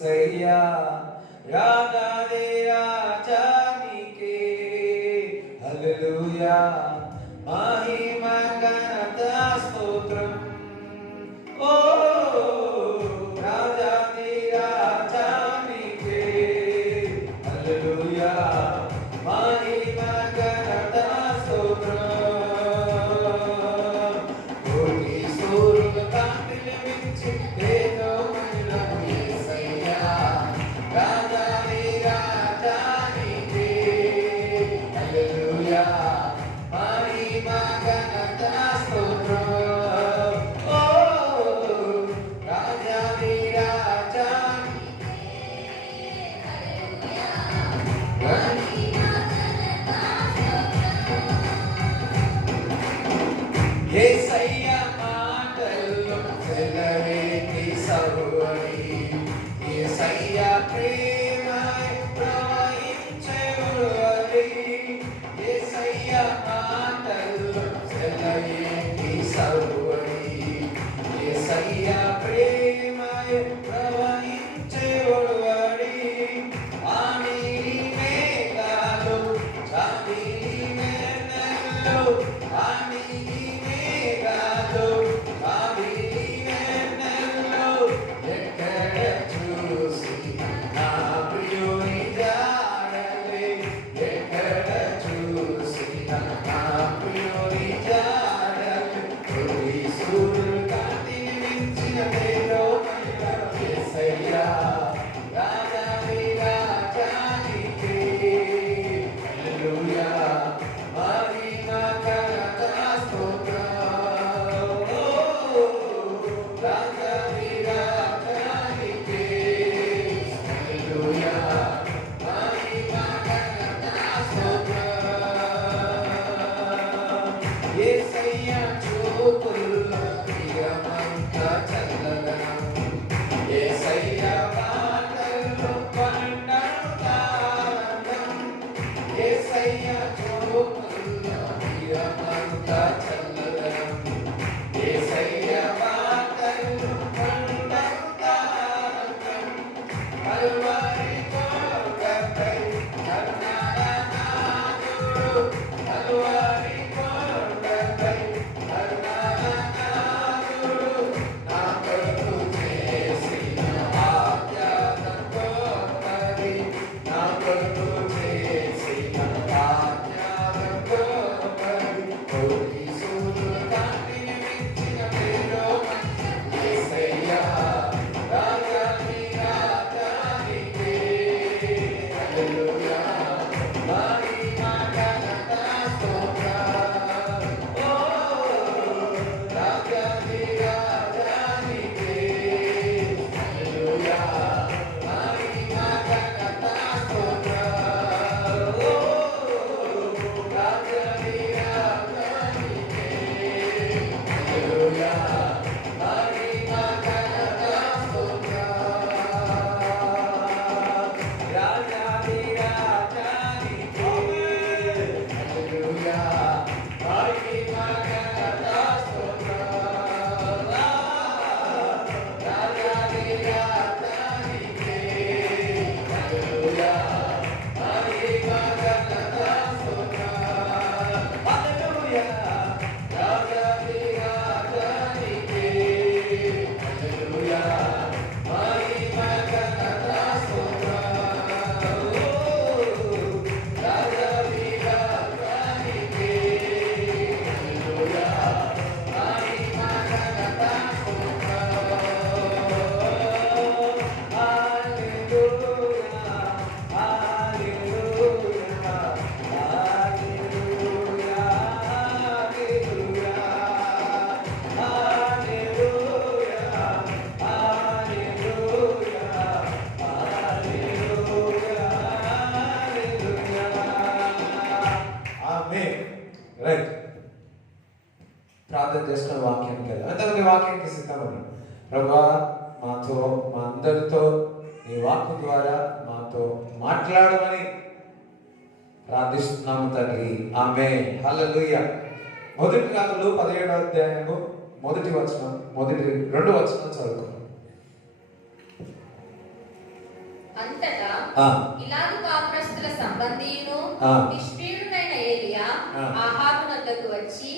సయ్యా రాగానే రాజానికే హల్లెలూయా మహిమ ఘనత స్తోత్రం ఓ రాజాని రాజానికే హల్లెలూయా మహిమ ఘనత స్తోత్రం కోటి సూర్యుల కాంతిని మించి ఏదో యేసయ్యా రాజాని రాజానికే హల్లెలూయా మహిమ ఘనత స్తోత్రం ఓ రాజాని రాజానికే యేసయ్యా మాటల్లో సెలవేటి సవ్వడి యేసయ్యా ప్రేమై ప్రవహించే ఉరువడి యేసయ్యా మాటల్లో సెలవేటి సవ్వడి యేసయ్యా ప్రేమై ప్రవహించే ఉరువడి ఆనిలి మేఘాలు చానిలి వెన్నెల్లో ఆనిలి మేఘాలు చానిలి వెన్నెల్లో ఎక్కడ చూసి నా ప్రియుని జాడలే ఎక్కడ చూసి నా ప్రియుని జాడలే తొలి సూర్యుడు కాంతిని మించిన తేజోమయుడ యేసయ్యా రాజాని రాజానికే హల్లెలూయా మహిమ ఘనత స్తోత్రం ఓ రాజాని రాజానికే హల్లెలూయా మహిమ ఘనత స్తోత్రం యేసయ్యా చూపుల్లో ప్రియమంత చల్లదనం యేసయ్యా మాటల్లో పండంతానందం యేసయ్యా చూపుల్లో ప్రియమంత చల్లదనం యేసయ్యా మాటల్లో పండంతానందం కల్వరి కోటపై కరుణానాథుడు కల్వరి కోటపై కరుణానాథుడు నా కొరకు చేసిన ఆజ్ఞానం గొప్పది నా కొరకు చేసిన ఆజ్ఞానం గొప్పది కోటి సూర్యుల కాంతిని మించిన తేజోమయుడ యేసయ్యా రాజాని రాజానికే హల్లెలూయా మహిమ ఘనత స్తోత్రం ఓ రాజాని రాజానికే హల్లెలూయా మహిమ ఘనత స్తోత్రం ఓ రాజాని రాజానికే హల్లెలూయా మహిమ ఘనత స్తోత్రం రాజాని రాజానికే హల్లెలూయా మహిమ ఘనత స్తోత్రం రాజాని రాజానికే హల్లెలూయా మహిమ ఘనత స్తోత్రం హల్లెలూయా రాజాని రాజానికే హల్లెలూయా మహిమ ఘనత స్తోత్రం ఓ రాజాని రాజానికే హల్లెలూయా మహిమ ఘనత స్తోత్రం హల్లెలూయా హల్లెలూయా హల్లెలూయా హల్లెలూయా హల్లెలూయా హల్లెలూయా హల్లెలూయా ఆమేన్ రైట్ ప్రార్థన చేసుకున్న వాక్యానికి వెళ్దాం ఎంతమంది వాక్యానికి సిద్ధమని ప్రభువా మాతో మా అందరితో నీ వాక్కు ద్వారా మాతో మాట్లాడమని ప్రార్థిస్తున్నాము తండ్రి ఆమేన్ హల్లెలూయా మొదటి రాజులు 17వ అధ్యాయము మొదటి 2 వచనం చదువుకున్నాం. అంతటా గిలాదు కాపురస్తుల సంబంధియును నిష్ఠూరుడైన ఏలియా అహాబు వద్దకు వచ్చి,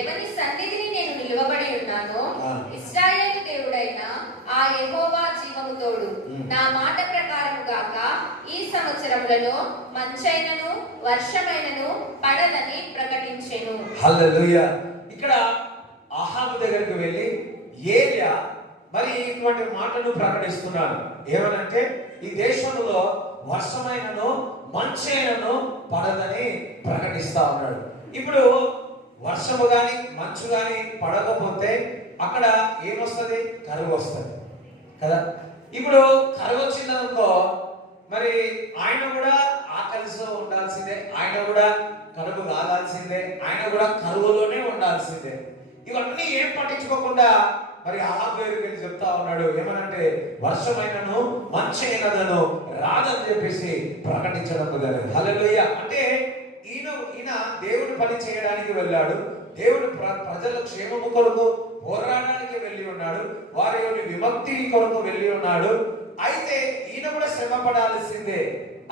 ఎవని సన్నిధిని నేను నిలవబడి ఉన్నానో ఇశ్రాయేలు దేవుడైన ఆ యెహోవా జీవము తోడు, నా మాట ప్రకారము గాక ఈ సంవత్సరములలో మంచైనను వర్షమైనను పడదని ప్రకటించెను. హల్లెలూయా. ఇక్కడ అహాబు దగ్గరికి వెళ్ళి ఏలియా మరి ఇటువంటి మాటను ప్రకటిస్తున్నాడు. ఏమనంటే ఈ దేశంలో వర్షమైనను మంచైనను పడదని ప్రకటిస్తా ఉన్నాడు. ఇప్పుడు వర్షము గాని మంచు గాని పడకపోతే అక్కడ ఏమొస్తుంది? కరువు వస్తుంది కదా. ఇప్పుడు కరువు వచ్చిందనుకో, మరి ఆయన కూడా ఆకలితో ఉండాల్సిందే, ఆయన కూడా కరువు కావాల్సిందే, ఆయన కూడా కరువులోనే ఉండాల్సిందే. ఇవన్నీ ఏం పట్టించుకోకుండా మరి అహాబు దగ్గరికి వెళ్ళి చెప్తా ఉన్నాడు. ఏమనంటే వర్షమైనను మంచైనను రాదని చెప్పేసి ప్రకటించడం కుదరదు. హల్లెలూయా. అంటే ఈయన దేవుని పని చేయడానికి వెళ్ళాడు. దేవుడు ప్రజల క్షేమము కొరకు పోరాడడానికి వెళ్ళి ఉన్నాడు. వారి యొక్క విముక్తి కొరకు వెళ్ళి ఉన్నాడు. అయితే ఈయన కూడా శ్రమ పడాల్సిందే.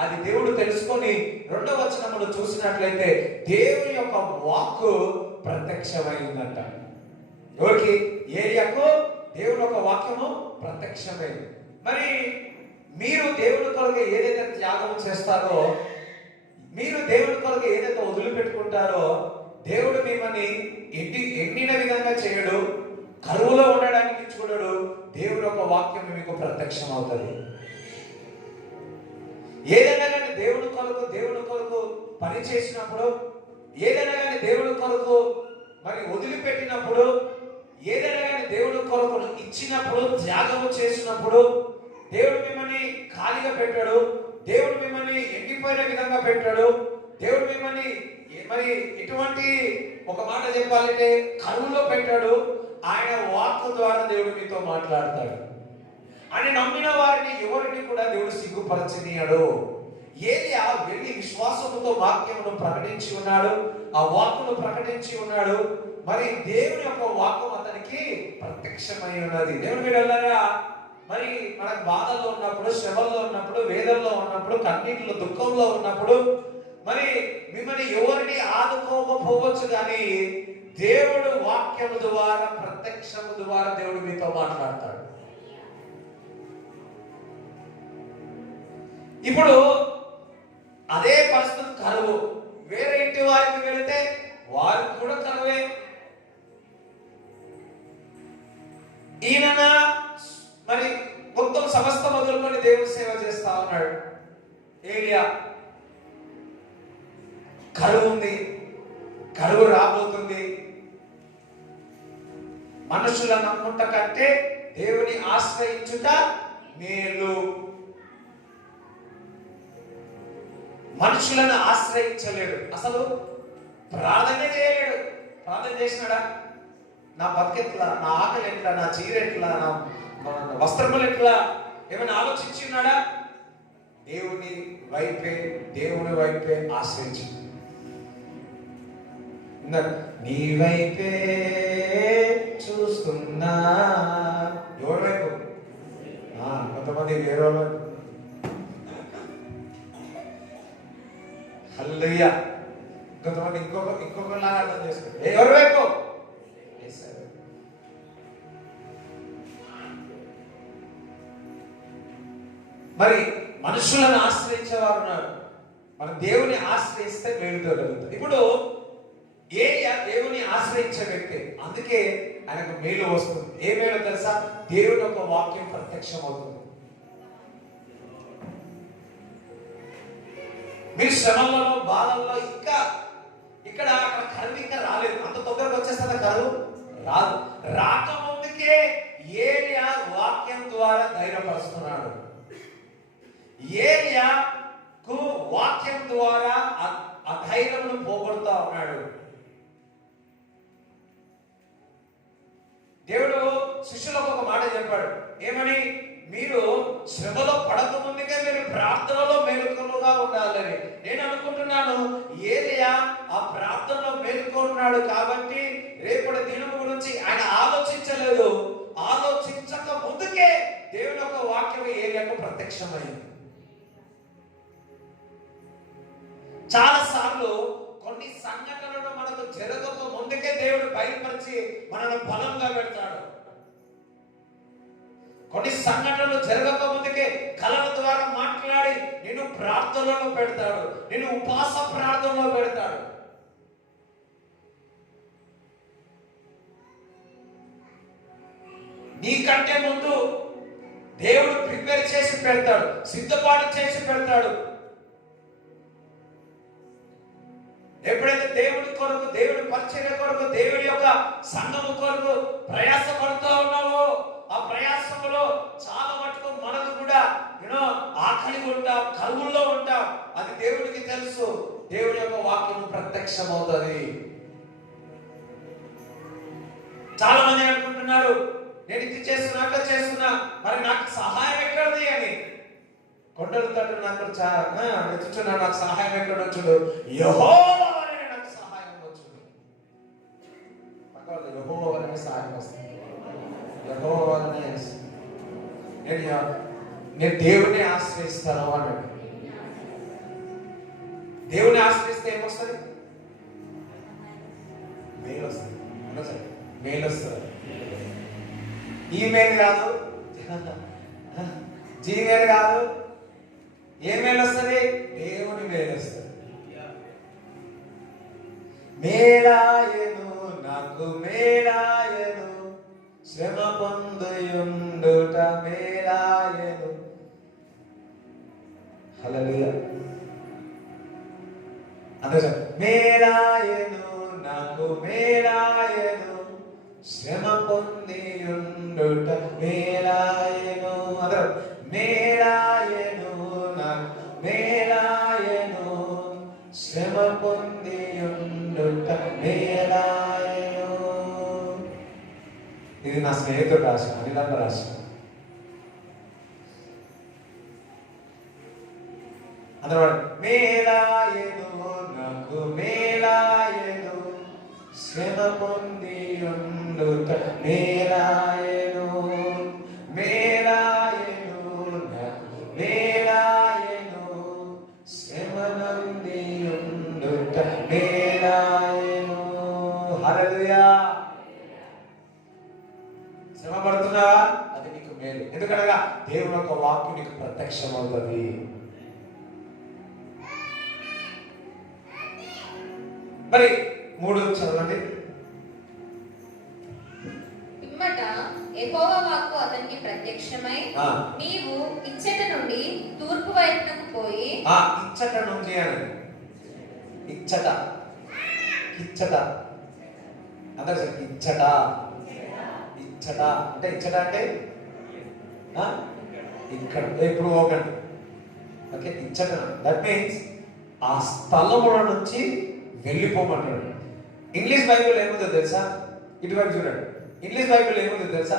అది దేవుడు తెలుసుకొని 2వ వచనములో చూసినట్లయితే దేవుని యొక్క వాక్కు ప్రత్యక్షమై ఉందంట. ఎవరికి? ఏలియాకు దేవుని యొక్క వాక్యము ప్రత్యక్షమైంది. మరి మీరు దేవుని కొరకు ఏదైతే త్యాగం చేస్తారో, మీరు దేవుని కొరకు ఏదైతే వదిలిపెట్టుకుంటారో, దేవుడు మిమ్మల్ని ఎండిన విధంగా చేయడు, కరువులో ఉండడానికి చూడడు. దేవుని యొక్క వాక్యం మీకు ప్రత్యక్షం అవుతుంది. ఏదైనా కానీ దేవుని కొరకు పని చేసినప్పుడు, ఏదైనా కానీ దేవుని కొరకు మరి వదిలిపెట్టినప్పుడు, ఏదైనా కానీ దేవుడి కొరకు ఇచ్చినప్పుడు, త్యాగము చేసినప్పుడు దేవుడు మిమ్మల్ని ఖాళీగా పెట్టాడు. దేవుడు మిమ్మల్ని ఎండిపోయిన విధంగా పెట్టాడు. దేవుడు మిమ్మల్ని మరి ఇటువంటి ఒక మాట చెప్పాలంటే కరువులో పెట్టాడు. ఆయన వాక్కు ద్వారా దేవుడు మీతో మాట్లాడతాడు. అని నమ్మిన వారిని ఎవరిని కూడా దేవుడు సిగ్గుపరచనీయడు. ఏలియా వెళ్ళి విశ్వాసముతో వాక్యమును ప్రకటించి ఉన్నాడు. ఆ వాక్కును ప్రకటించి ఉన్నాడు. మరి దేవుని యొక్క వాక్యం అతనికి ప్రత్యక్షమై ఉన్నది. దేవుని బిడ్డలారా, మరి మనకు బాధల్లో ఉన్నప్పుడు, శ్రమల్లో ఉన్నప్పుడు, వేదనలో ఉన్నప్పుడు, కన్నీటిలో దుఃఖంలో ఉన్నప్పుడు మరి మిమ్మల్ని ఎవరిని ఆదుకోకపోవచ్చు, కానీ దేవుడు వాక్యము ద్వారా, ప్రత్యక్షము ద్వారా దేవుడు మీతో మాట్లాడతాడు. ఇప్పుడు అదే పరిస్థితి కరువు. వేరే ఇంటి వారికి వెళితే వారికి కూడా కరువే. ఈయన మరి మొత్తం సమస్త మొదలుకొని దేవుని సేవ చేస్తా ఉన్నాడు. ఏలియా కరువు ఉంది, కరువు రాబోతుంది. మనుషుల నమ్ముట కంటే దేవుని ఆశ్రయించుట మేలు. మనుషులను ఆశ్రయించలేడు, అసలు ప్రార్థన చేయలేడు. ప్రార్థన చేసినాడా? నా బతికెట్లా, నా ఆకలి ఎట్లా, నా చీర ఎట్లా, నా వస్త్రములు ఎట్లా, ఏమైనా ఆలోచించి ఉన్నాడా? దేవుని వైపే ఆశ్రయించు. నీ వైపే చూస్తున్నా. ఎవరి వైపు? కొంతమంది వేరే వైపు. హల్లెలూయా. కొంతమంది ఇంకొకలాగా అర్థం చేసుకుంటారు. ఎవరి వైపు? మరి మనుషులను ఆశ్రయించేవారు ఉన్నారు. మనం దేవుని ఆశ్రయిస్తే మేలు జరుగుతుంది. ఇప్పుడు ఏలియా దేవుని ఆశ్రయించే వ్యక్తి, అందుకే ఆయనకు మేలు వస్తుంది. ఏ మేలు తెలుసా? దేవుని యొక్క వాక్యం ప్రత్యక్షం అవుతుంది. మీ శ్రమలలో, బాధల్లో ఇక్కడ అక్కడ కరువు ఇంకా రాలేదు. అంత తొందరగా వచ్చేస్తుంది కరువు రాదు. రాకముందుకే ఏలియా వాక్యం ద్వారా ధైర్యపరుస్తున్నాడు. ఏలియాకు వాక్యం ద్వారా ఆ ధైర్యమును పోగొడతా ఉన్నాడు. దేవుడు శిష్యులకు ఒక మాట చెప్పాడు. ఏమని? మీరు శ్రమలో పడకముందుకే మీరు ప్రార్థనలో మేలుకొనుగా ఉండాలని. నేను అనుకుంటున్నాను ఏలియా ఆ ప్రార్థనలో మేలుకొన్నాడు కాబట్టి రేపటి దినము గురించి ఆయన ఆలోచించలేదు. ఆలోచించక ముందుకే దేవుని యొక్క వాక్యం ఏలియాకు ప్రత్యక్షం ప్రత్యక్షమైంది. చాలా సార్లు కొన్ని సంఘటనలు మనకు జరగక ముందుకే దేవుడు బయలుపరిచి మనల్ని బలంగా పెడతాడు. కొన్ని సంఘటనలు జరగక ముందుకే కళల ద్వారా మాట్లాడి నేను ప్రార్థనలో పెడతాడు, నేను ఉపవాస ప్రార్థనలో పెడతాడు. నీకంటే ముందు దేవుడు ప్రిపేర్ చేసి పెడతాడు, సిద్ధపాటు చేసి పెడతాడు. ఎప్పుడైతే దేవుడి కొరకు, దేవుడి పరిచర్య కొరకు, దేవుడి యొక్క సంఘము కొరకు ప్రయాసపడుతూ ఉన్నావో, ఆ ప్రయాసములో చాలా మటుకు మనకు కూడా ఆకలి ఉంటాం, కరువుల్లో ఉంటాం. అది దేవుడికి తెలుసు. దేవుడి యొక్క వాక్యం ప్రత్యక్షమవుతుంది. చాలా మంది అనుకుంటున్నారు, నేను ఇది చేస్తున్నా, అట్లా చేస్తున్నా, మరి నాకు సహాయం ఎక్కడిది అని. కొండలు తట్టు నాకు ఎత్తుచున్నా, నాకు సహాయం ఎక్కడ వచ్చుడు? యెహోవా వలనే నాకు సహాయం వచ్చుడు. పక్కన యెహోవా వలనే సహాయం వస్తుంది. యెహోవా వలనే నేను దేవుడిని ఆశ్రయిస్తాను అన్నాడు. దేవుని ఆశ్రయిస్తే ఏమొస్తుంది? మేలు వస్తుంది. మేలు వస్తుంది. ఈ మేలు కాదు, జీవేలు కాదు. ఏ మేలు వస్తుంది? దేవుని మేలు వస్తుంది. మేలాయను నాకు మేలాయను, శ్రమ పొందుయుండుట మేలాయను. హల్లెలూయా. అందరూ మేలాయను నాకు మేలాయను, శ్రమ పొందియుండుట మేలాయను. అందరూ మేలాయను నాకు మేలాయను, శ్రమ పొందియుండుట మేలాయను. ఇది నా స్నేహితుడు రాసిన, అనిలంద రాసిన. అందరూ మేలాయను నాకు మేలాయను, శ్రమ పొందియుండుట మేలాయను. మేలాయను నాకు మేలాయను, శ్రమ పొందియుండుట మేలాయను. హల్లెలూయా. శ్రమ పడుతున్నా, అది నీకు మేలు. ఎందుకనగా దేవుని యొక్క వాక్కు నీకు ప్రత్యక్షమవుతుంది. మరి 3 చదవండి. పిమ్మట యెహోవా వాక్కు అతనికి ప్రత్యక్షమై, నీవు ఇచ్చట నుండి తూర్పు వైపునకు పోయి. ఇచ్చట నుంచి అని, ఇచ్చట, ఇచ్చట, అందరూ చెప్పి ఇచ్చట. ఇచ్చట అంటే, ఇచ్చట అంటే ఇక్కడ, ఎప్పుడు ఒకటి. ఓకే, ఇచ్చట దట్ మీన్స్ ఆ స్థలముల నుంచి వెళ్ళిపోమంటాడు. ఇంగ్లీష్ బైబిల్ ఏముందో తెలుసా? ఇటువైపు చూడండి. ఇంగ్లీష్ బైబిల్ ఏముందో తెలుసా?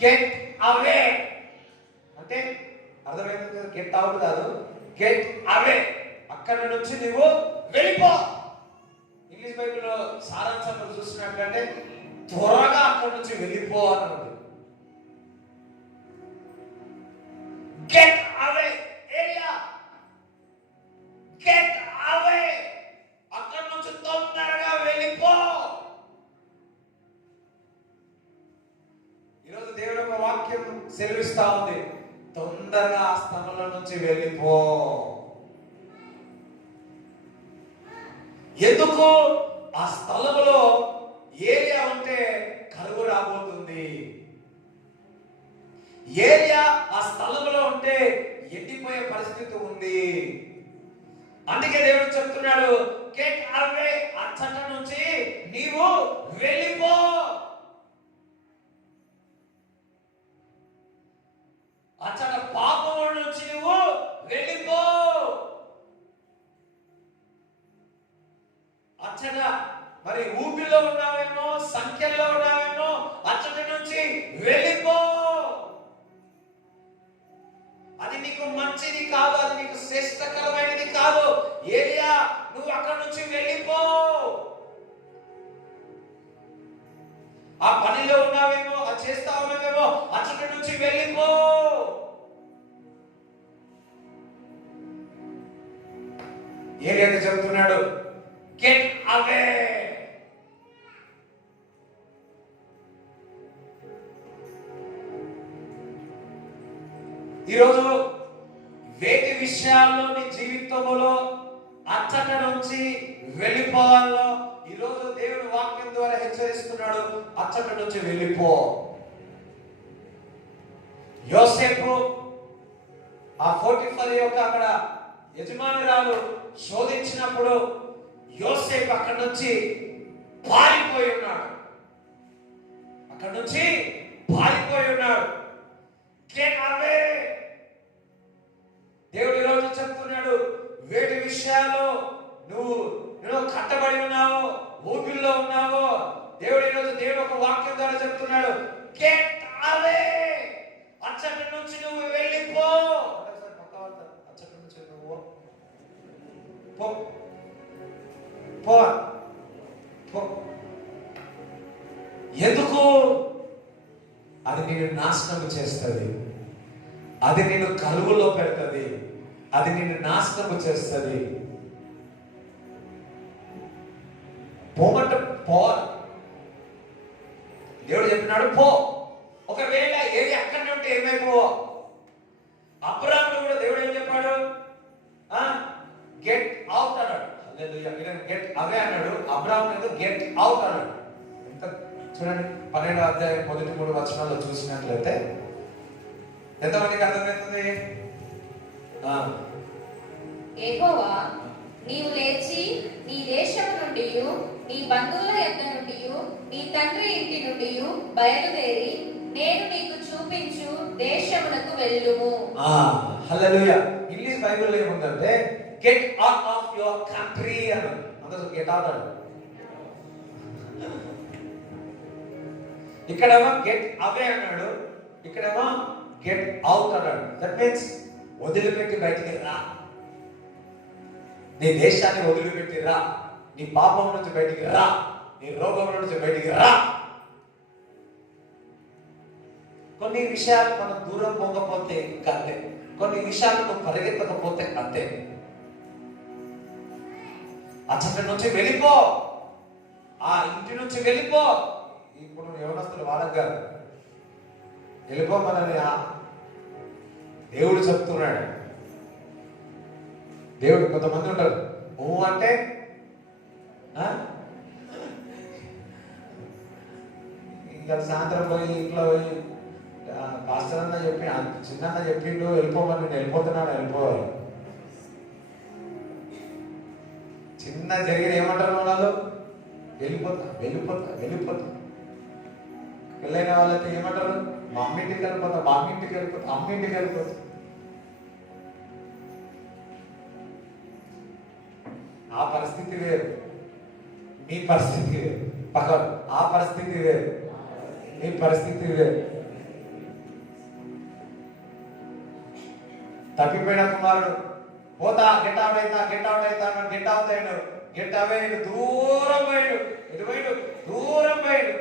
గెట్ అవే అంటే అర్థమైంది కదా? గెట్ అవుట్ కాదు, గెట్ అవే. అక్కడ నుంచి నువ్వు వెళ్ళిపో. ఇంగ్లీష్ బైబిల్లో సారాంశంలో చూసినట్లంటే త్వరగా అక్కడ నుంచి వెళ్ళిపో అన్నది. Get away area, get away. అక్కడ నుంచి తొందరగా వెళ్ళిపో. ఈరోజు దేవుడి యొక్క వాక్యం సెలవిస్తా ఉంది, తొందరగా ఆ స్థలంలో నుంచి వెళ్ళిపో. ఎందుకు? ఆ స్థలంలో ఏరియా ఉంటే కరువు రాబోతుంది. ఏరియా ఆ స్థలంలో ఉంటే ఎండిపోయే పరిస్థితి ఉంది. అందుకే దేవుడు చెప్తున్నాడు, గెట్ అవే. అచ్చట నుంచి నీవు వెళ్ళిపో. అచ్చట పాపం నుంచి నువ్వు వెళ్ళిపో. అచ్చట మరి ఊపిలో ఉన్నావేమో, సంఖ్యల్లో ఉన్నావేమో, అచ్చట నుంచి వెళ్ళిపో. అది నీకు మంచిది కాదు, అది నీకు శ్రేష్టకరమైనది కాదు. ఏలియా, నువ్వు అక్కడ నుంచి వెళ్ళిపో. ఆ పనిలో ఉన్నావేమో, అది చేస్తా ఉన్నావేమో, అచ్చట నుంచి వెళ్ళిపో. ఏలియాకి చెప్తున్నాడు, గెట్ అవే. ఈరోజు వేటి విషయాల్లో నీ జీవితంలో అచ్చట నుంచి వెళ్ళిపోవాలో ఈరోజు దేవుడు వాక్యం ద్వారా హెచ్చరిస్తున్నాడు. అచ్చట నుంచి వెళ్ళిపో. యోసేపు ఆ 44 యొక్క అక్కడ యజమానురాలు శోధించినప్పుడు యోసేపు అక్కడి నుంచి పారిపోయి ఉన్నాడు. అక్కడి నుంచి పారిపోయి ఉన్నాడు. Get away. దేవుడు ఈరోజు చెప్తున్నాడు, వేటి విషయాలు నువ్వు కట్టబడి ఉన్నావో, ఊపిల్లో ఉన్నావో, దేవుడు ఒక వాక్యం ద్వారా చెప్తున్నాడు, గెట్ అవే. అచ్చటి నుంచి నువ్వు వెళ్ళిపో. అచ్చటి నుంచి నువ్వు పో పో పో. ఎందుకు? అది నేను నాశనం చేస్తుంది, అది నేను కలుగులో పెడుతుంది, అది నిన్ను నాశనం చేస్తుంది. పోమంటే పో. దేవుడు చెప్పినాడు పో. ఒకవేళ ఏది అక్కడి నుండి ఏమైపో. అబ్రాహామును కూడా దేవుడు ఏం చెప్పాడు? గెట్ అవుట్ అన్నాడు. గెట్ అవే అన్నాడు. అబ్రాహాము గెట్ అవుట్ అన్నాడు. ఎంత చూడండి, 12వ అధ్యాయం మొదటి 3 వచనాల్లో చూసినట్లయితే ఎంతమందికి అర్థమవుతుంది? యెహోవా, నీవు లేచి నీ దేశము నుండి, నీ బంధువుల యొద్ద నుండి, నీ తండ్రి ఇంటి నుండి బయలుదేరి నేను నీకు చూపించు దేశమునకు వెళ్ళుము. హల్లెలూయా. ఇంగ్లీష్ బైబిల్లో ఏముందంటే get out of your country అని. అందరూ గెట్ అవుట్ అన్నాడు. ఇక్కడేమో గెట్ అవే అన్నాడు, ఇక్కడేమో గెట్ అవుట్ అన్నాడు. దట్ మీన్స్ వదిలిపెట్టి బయటికి రా. నీ దేశాన్ని వదిలిపెట్టి రా. నీ పాపం నుంచి బయటికి రా. నీ రోగం నుంచి బయటికి రా. కొన్ని విషయాలు మనం దూరం పోకపోతే అంతే. కొన్ని విషయాలకు పరిగెత్తకపోతే అంతే. అచ్చటి నుంచి వెళ్ళిపో. ఆ ఇంటి నుంచి వెళ్ళిపో. ఇప్పుడు యవనస్తులు వాళ్ళగా వెళ్ళిపోమని దేవుడు చెప్తున్నాడు. దేవుడు కొంతమంది ఉంటారు, ఓ అంటే ఇంకా సాయంత్రం పోయి ఇంట్లో పోయి పాస్టర్ అన్న చెప్పి చిన్న చెప్పిండు వెళ్ళిపోమని, నేను వెళ్ళిపోతున్నాను, వెళ్ళిపోవాలి. చిన్న జరిగిన ఏమంటారు వాళ్ళు? వెళ్ళిపోతా వెళ్ళిపోతా వెళ్ళిపోతా. పెళ్ళైన వాళ్ళైతే ఏమంటారు? మా అమ్మింటికి వెళ్ళిపోతా, మా అమ్మింటికి వెళ్ళిపోతా, అమ్మింటికి వెళ్ళిపోతా. ఆ పరిస్థితి వేరు, మీ పరిస్థితి వేరు. పక్కన ఆ పరిస్థితి వేరు, మీ పరిస్థితి వేరు. తప్పిపోయిన కుమారుడు పోతా, గెట్ అవుట్ అవుతా, గెట్ అవుట్ అవుతాను, గెట్ అవుట్ అయ్యాడు, గెట్ అవే. దూరం పోయాడు, ఎటు పోయాడు? దూరం పోయాడు.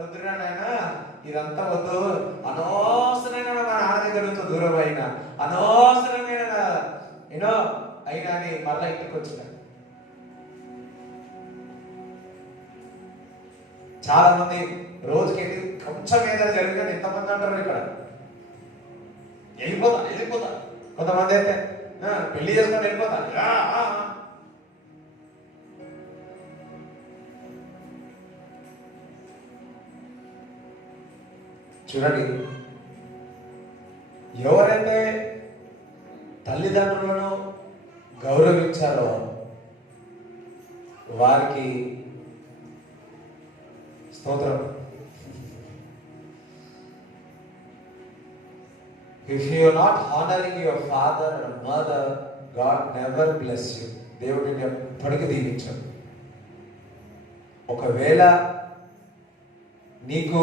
వద్దురా నాయన, ఇదంతా వద్దు, అనవసరమైన మా నాన్న దగ్గర నుంచి దూరం అయినా, అనవసరమైన ఏనో అయినా అని మరలా ఇంటికి వచ్చిన. చాలా మంది రోజుకి కొంచెం ఏదైనా జరిగిందని ఎంతమంది అంటారు ఇక్కడ? వెళ్ళిపోతా వెళ్ళిపోతా. కొంతమంది అయితే పెళ్లి చేసుకొని వెళ్ళిపోతా. చూడండి, ఎవరైతే తల్లిదండ్రులను గౌరవించారో వారికి స్తోత్రం. If you are not honoring your father and mother, God never bless you. దేవుడిని ఎప్పటికీ దీవించడు. ఒకవేళ నీకు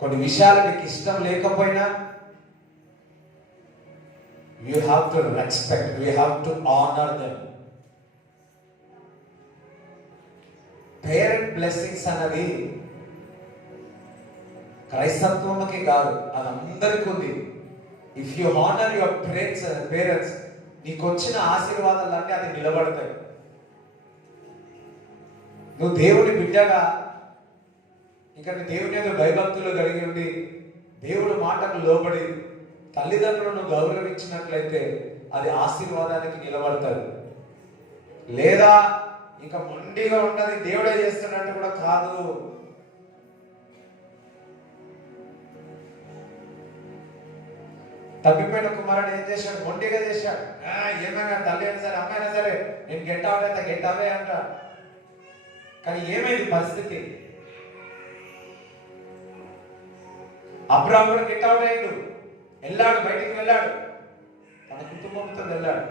కొన్ని విషయాలు నీకు ఇష్టం లేకపోయినా, you have to respect, you have to honor them. Parent blessings అన్నది క్రైస్తత్వంకి కాదు, అది అందరికీ ఉంది. If you honour your parents, నీకు వచ్చిన ఆశీర్వాదాలన్నీ అది నిలబడతాయి. నువ్వు దేవుని బిడ్డగా ఇంకా దేవుని యొక్క భయభక్తులు కలిగి ఉండి దేవుడు మాటకు లోబడి తల్లిదండ్రులను గౌరవించినట్లయితే అది ఆశీర్వాదానికి నిలబడతారు. లేదా ఇంకా మొండిగా ఉన్నది దేవుడే చేస్తున్నట్టు కూడా కాదు. తప్పిపోయిన కుమారుడు ఏం చేశాడు? మొండిగా చేశాడు. ఏమైనా తల్లి అయినా సరే అమ్మాయినా సరే నేను గెట్టావే గెట్టావే అంట. కానీ ఏమైంది పరిస్థితి? అబ్రాహాము కూడా గెట్టావే అయ్యాడు, వెళ్ళాడు, బయటికి వెళ్ళాడు, తన కుటుంబంతో వెళ్ళాడు.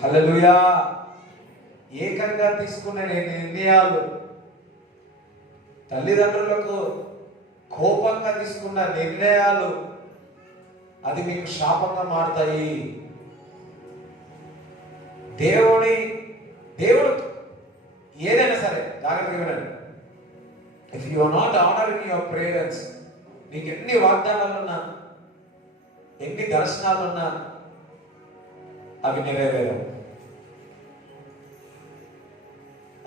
హల్లెలూయా. ఏకంగా తీసుకున్న నిర్ణయాలు, తల్లిదండ్రులకు కోపంగా తీసుకున్న నిర్ణయాలు అది మీకు శాపంగా మారుతాయి. దేవుడు ఏదైనా సరే జాగ్రత్తగా వినండి. If you are not honouring your parents, నీకు ఎన్ని వాగ్దానాలు ఉన్నా, ఎన్ని దర్శనాలు ఉన్నా అవి నెరవేరవు.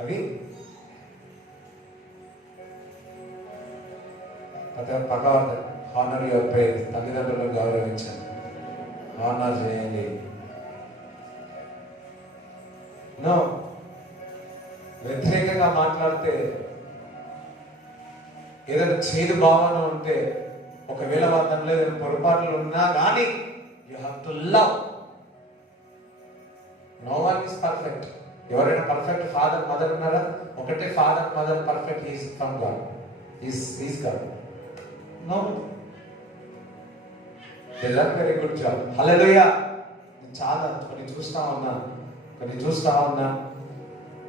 అవి పక్క హానర్ యువర్ పేరెంట్స్, తల్లిదండ్రులను గౌరవించండి, హానర్ చేయండి. నో, వ్యతిరేకంగా మాట్లాడితే ఏదైనా చేదు భావన ఉంటే, ఒకవేళ వాటిలో ఏదైనా పొరపాట్లు ఉన్నా కానీ you have to love. No one is perfect. ఎవరైనా పర్ఫెక్ట్ ఫాదర్ మదర్ ఉన్నారా? ఒకటే father mother perfect is from God, is God. No, they done very good job. Hallelujah. చాలా కొన్ని చూస్తా ఉన్నా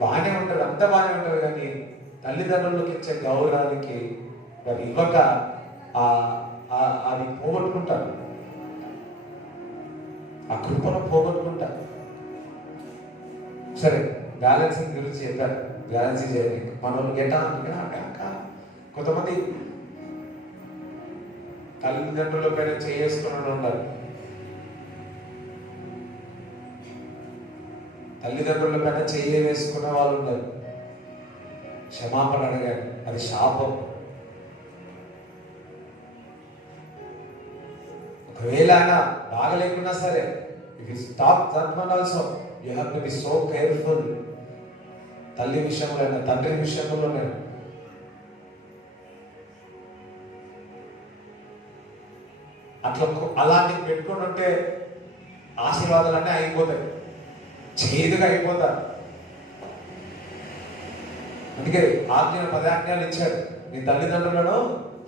బాగానే ఉంటుంది, అంత బాగానే ఉంటుంది. కానీ తల్లిదండ్రులకు ఇచ్చే గౌరవానికి వారు ఇవ్వక అది పోగొట్టుకుంటారు, ఆ కృపను పోగొట్టుకుంటారు. సరే, బ్యాలెన్సింగ్ గురించి చెప్పారు. బ్యాలెన్సింగ్ చేయండి. మనల్ని గెట్టా కొంతమంది తల్లిదండ్రుల పైన చేసుకుని ఉన్నారు. తల్లిదండ్రుల పైన చెయ్యి వేసుకున్న వాళ్ళు ఉన్నారు. క్షమాపణ అడగాలి, అది శాపం. ఒకవేళ ఆయన బాగలేకున్నా సరే, if you stop that one also you have to be so careful. తల్లి విషయంలో, తండ్రి విషయంలోనే అట్లా అలాంటి పెట్టుకుని ఉంటే ఆశీర్వాదాలన్నీ అయిపోతాయి, చేదుగా అయిపోతారు. అందుకే ఆజ్ఞలు 10 ఆజ్ఞలు ఇచ్చాడు. నీ తల్లిదండ్రులను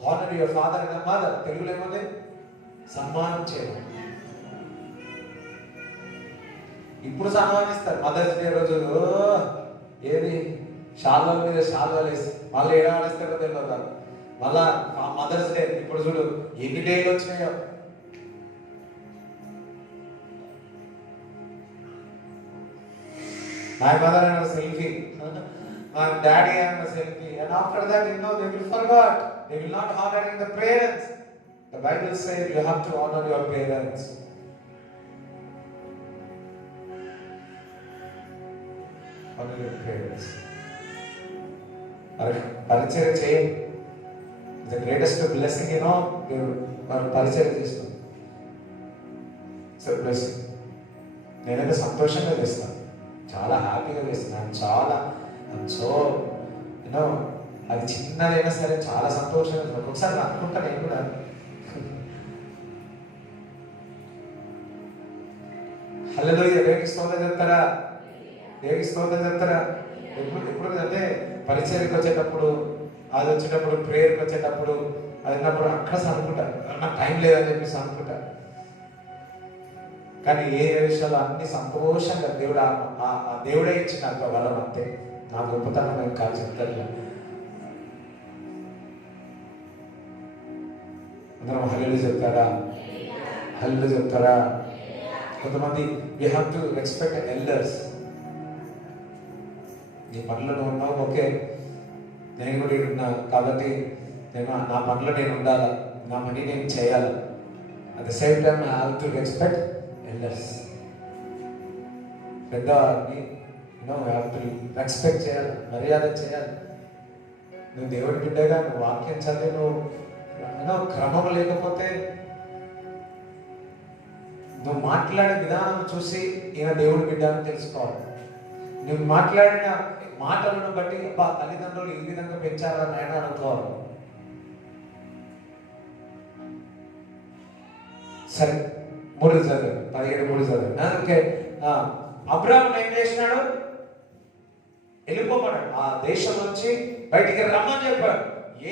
honour your father and mother, తెలుగులో ఏమంటే సన్మానం చేయాలి. ఇప్పుడు సన్మానిస్తారు. మదర్స్ డే రోజు ఏది శాల్వాల మీద శాల్వాలు వేసి మళ్ళీ ఏడవాలేస్తారో తెలియదు. మళ్ళా మదర్స్ డే ఇప్పుడు చూడు ఎన్ని డేలు వచ్చినాయో. My mother had a selfie, my daddy had a selfie, and after that, they will forget. They will not honor the parents. The Bible says you have to honor your parents. Honor your parents. పరిచయం చేయండి. The greatest blessing, పరిచయం చేస్తాం. It's a blessing. నేనైతే సంతోషంగా చేస్తాను, చాలా హ్యాపీగా చేస్తున్నాను. సో అది చిన్నదైనా సరే చాలా సంతోషంగా. ఒకసారి అనుకుంటా నేను కూడా, హల్లెలూయా. దేవునికి స్తోత్రం చెప్తారా? దేవునికి స్తోత్రం చెప్తారా? ఎప్పుడు అంటే పరిచయకు వచ్చేటప్పుడు, అది వచ్చేటప్పుడు, ప్రేయర్కి వచ్చేటప్పుడు, అది ఉన్నప్పుడు అక్కడ అనుకుంటారు, నాకు టైం లేదని చెప్పేసి అనుకుంటారు. కానీ ఏ విషయాలు అన్ని సంతోషంగా దేవుడే ఇచ్చిన వరం అంతే. నా గొప్పతనం నేను కాదు చెప్తాను. అందరం హల్లెలూయా చెప్తారా? హల్లెలూయా చెప్తారా? కొంతమంది you have to respect elders. నీ పనులను ఉన్నావు, ఓకే, నేను కూడా ఉన్నా కాబట్టి నా పనులు నేను ఉండాలా, నా పని నేను చేయాలి. At the same time, I have to respect elders. పెద్దవారిని హ్యావ్ టు రెస్పెక్ట్ చేయాలి, మర్యాద చేయాలి. నువ్వు దేవుడి బిడ్డగా నువ్వు వాక్యం చదివి నువ్వు క్రమం లేకపోతే నువ్వు మాట్లాడే విధానం చూసి ఈయన దేవుడి బిడ్డ అని తెలుసుకోవాలి. నువ్వు మాట్లాడిన మాటలను బట్టి అబ్బా తల్లిదండ్రులు ఈ విధంగా పెంచారని ఆయన అనుకోవాలి. సరే 3 చదువు 17 చదువు. అందుకే అబ్రాహాం ఏం చేసినాడు? వెళ్ళిపోమన్నాడు. ఆ దేశం నుంచి బయటికి రమ్మని చెప్పాడు.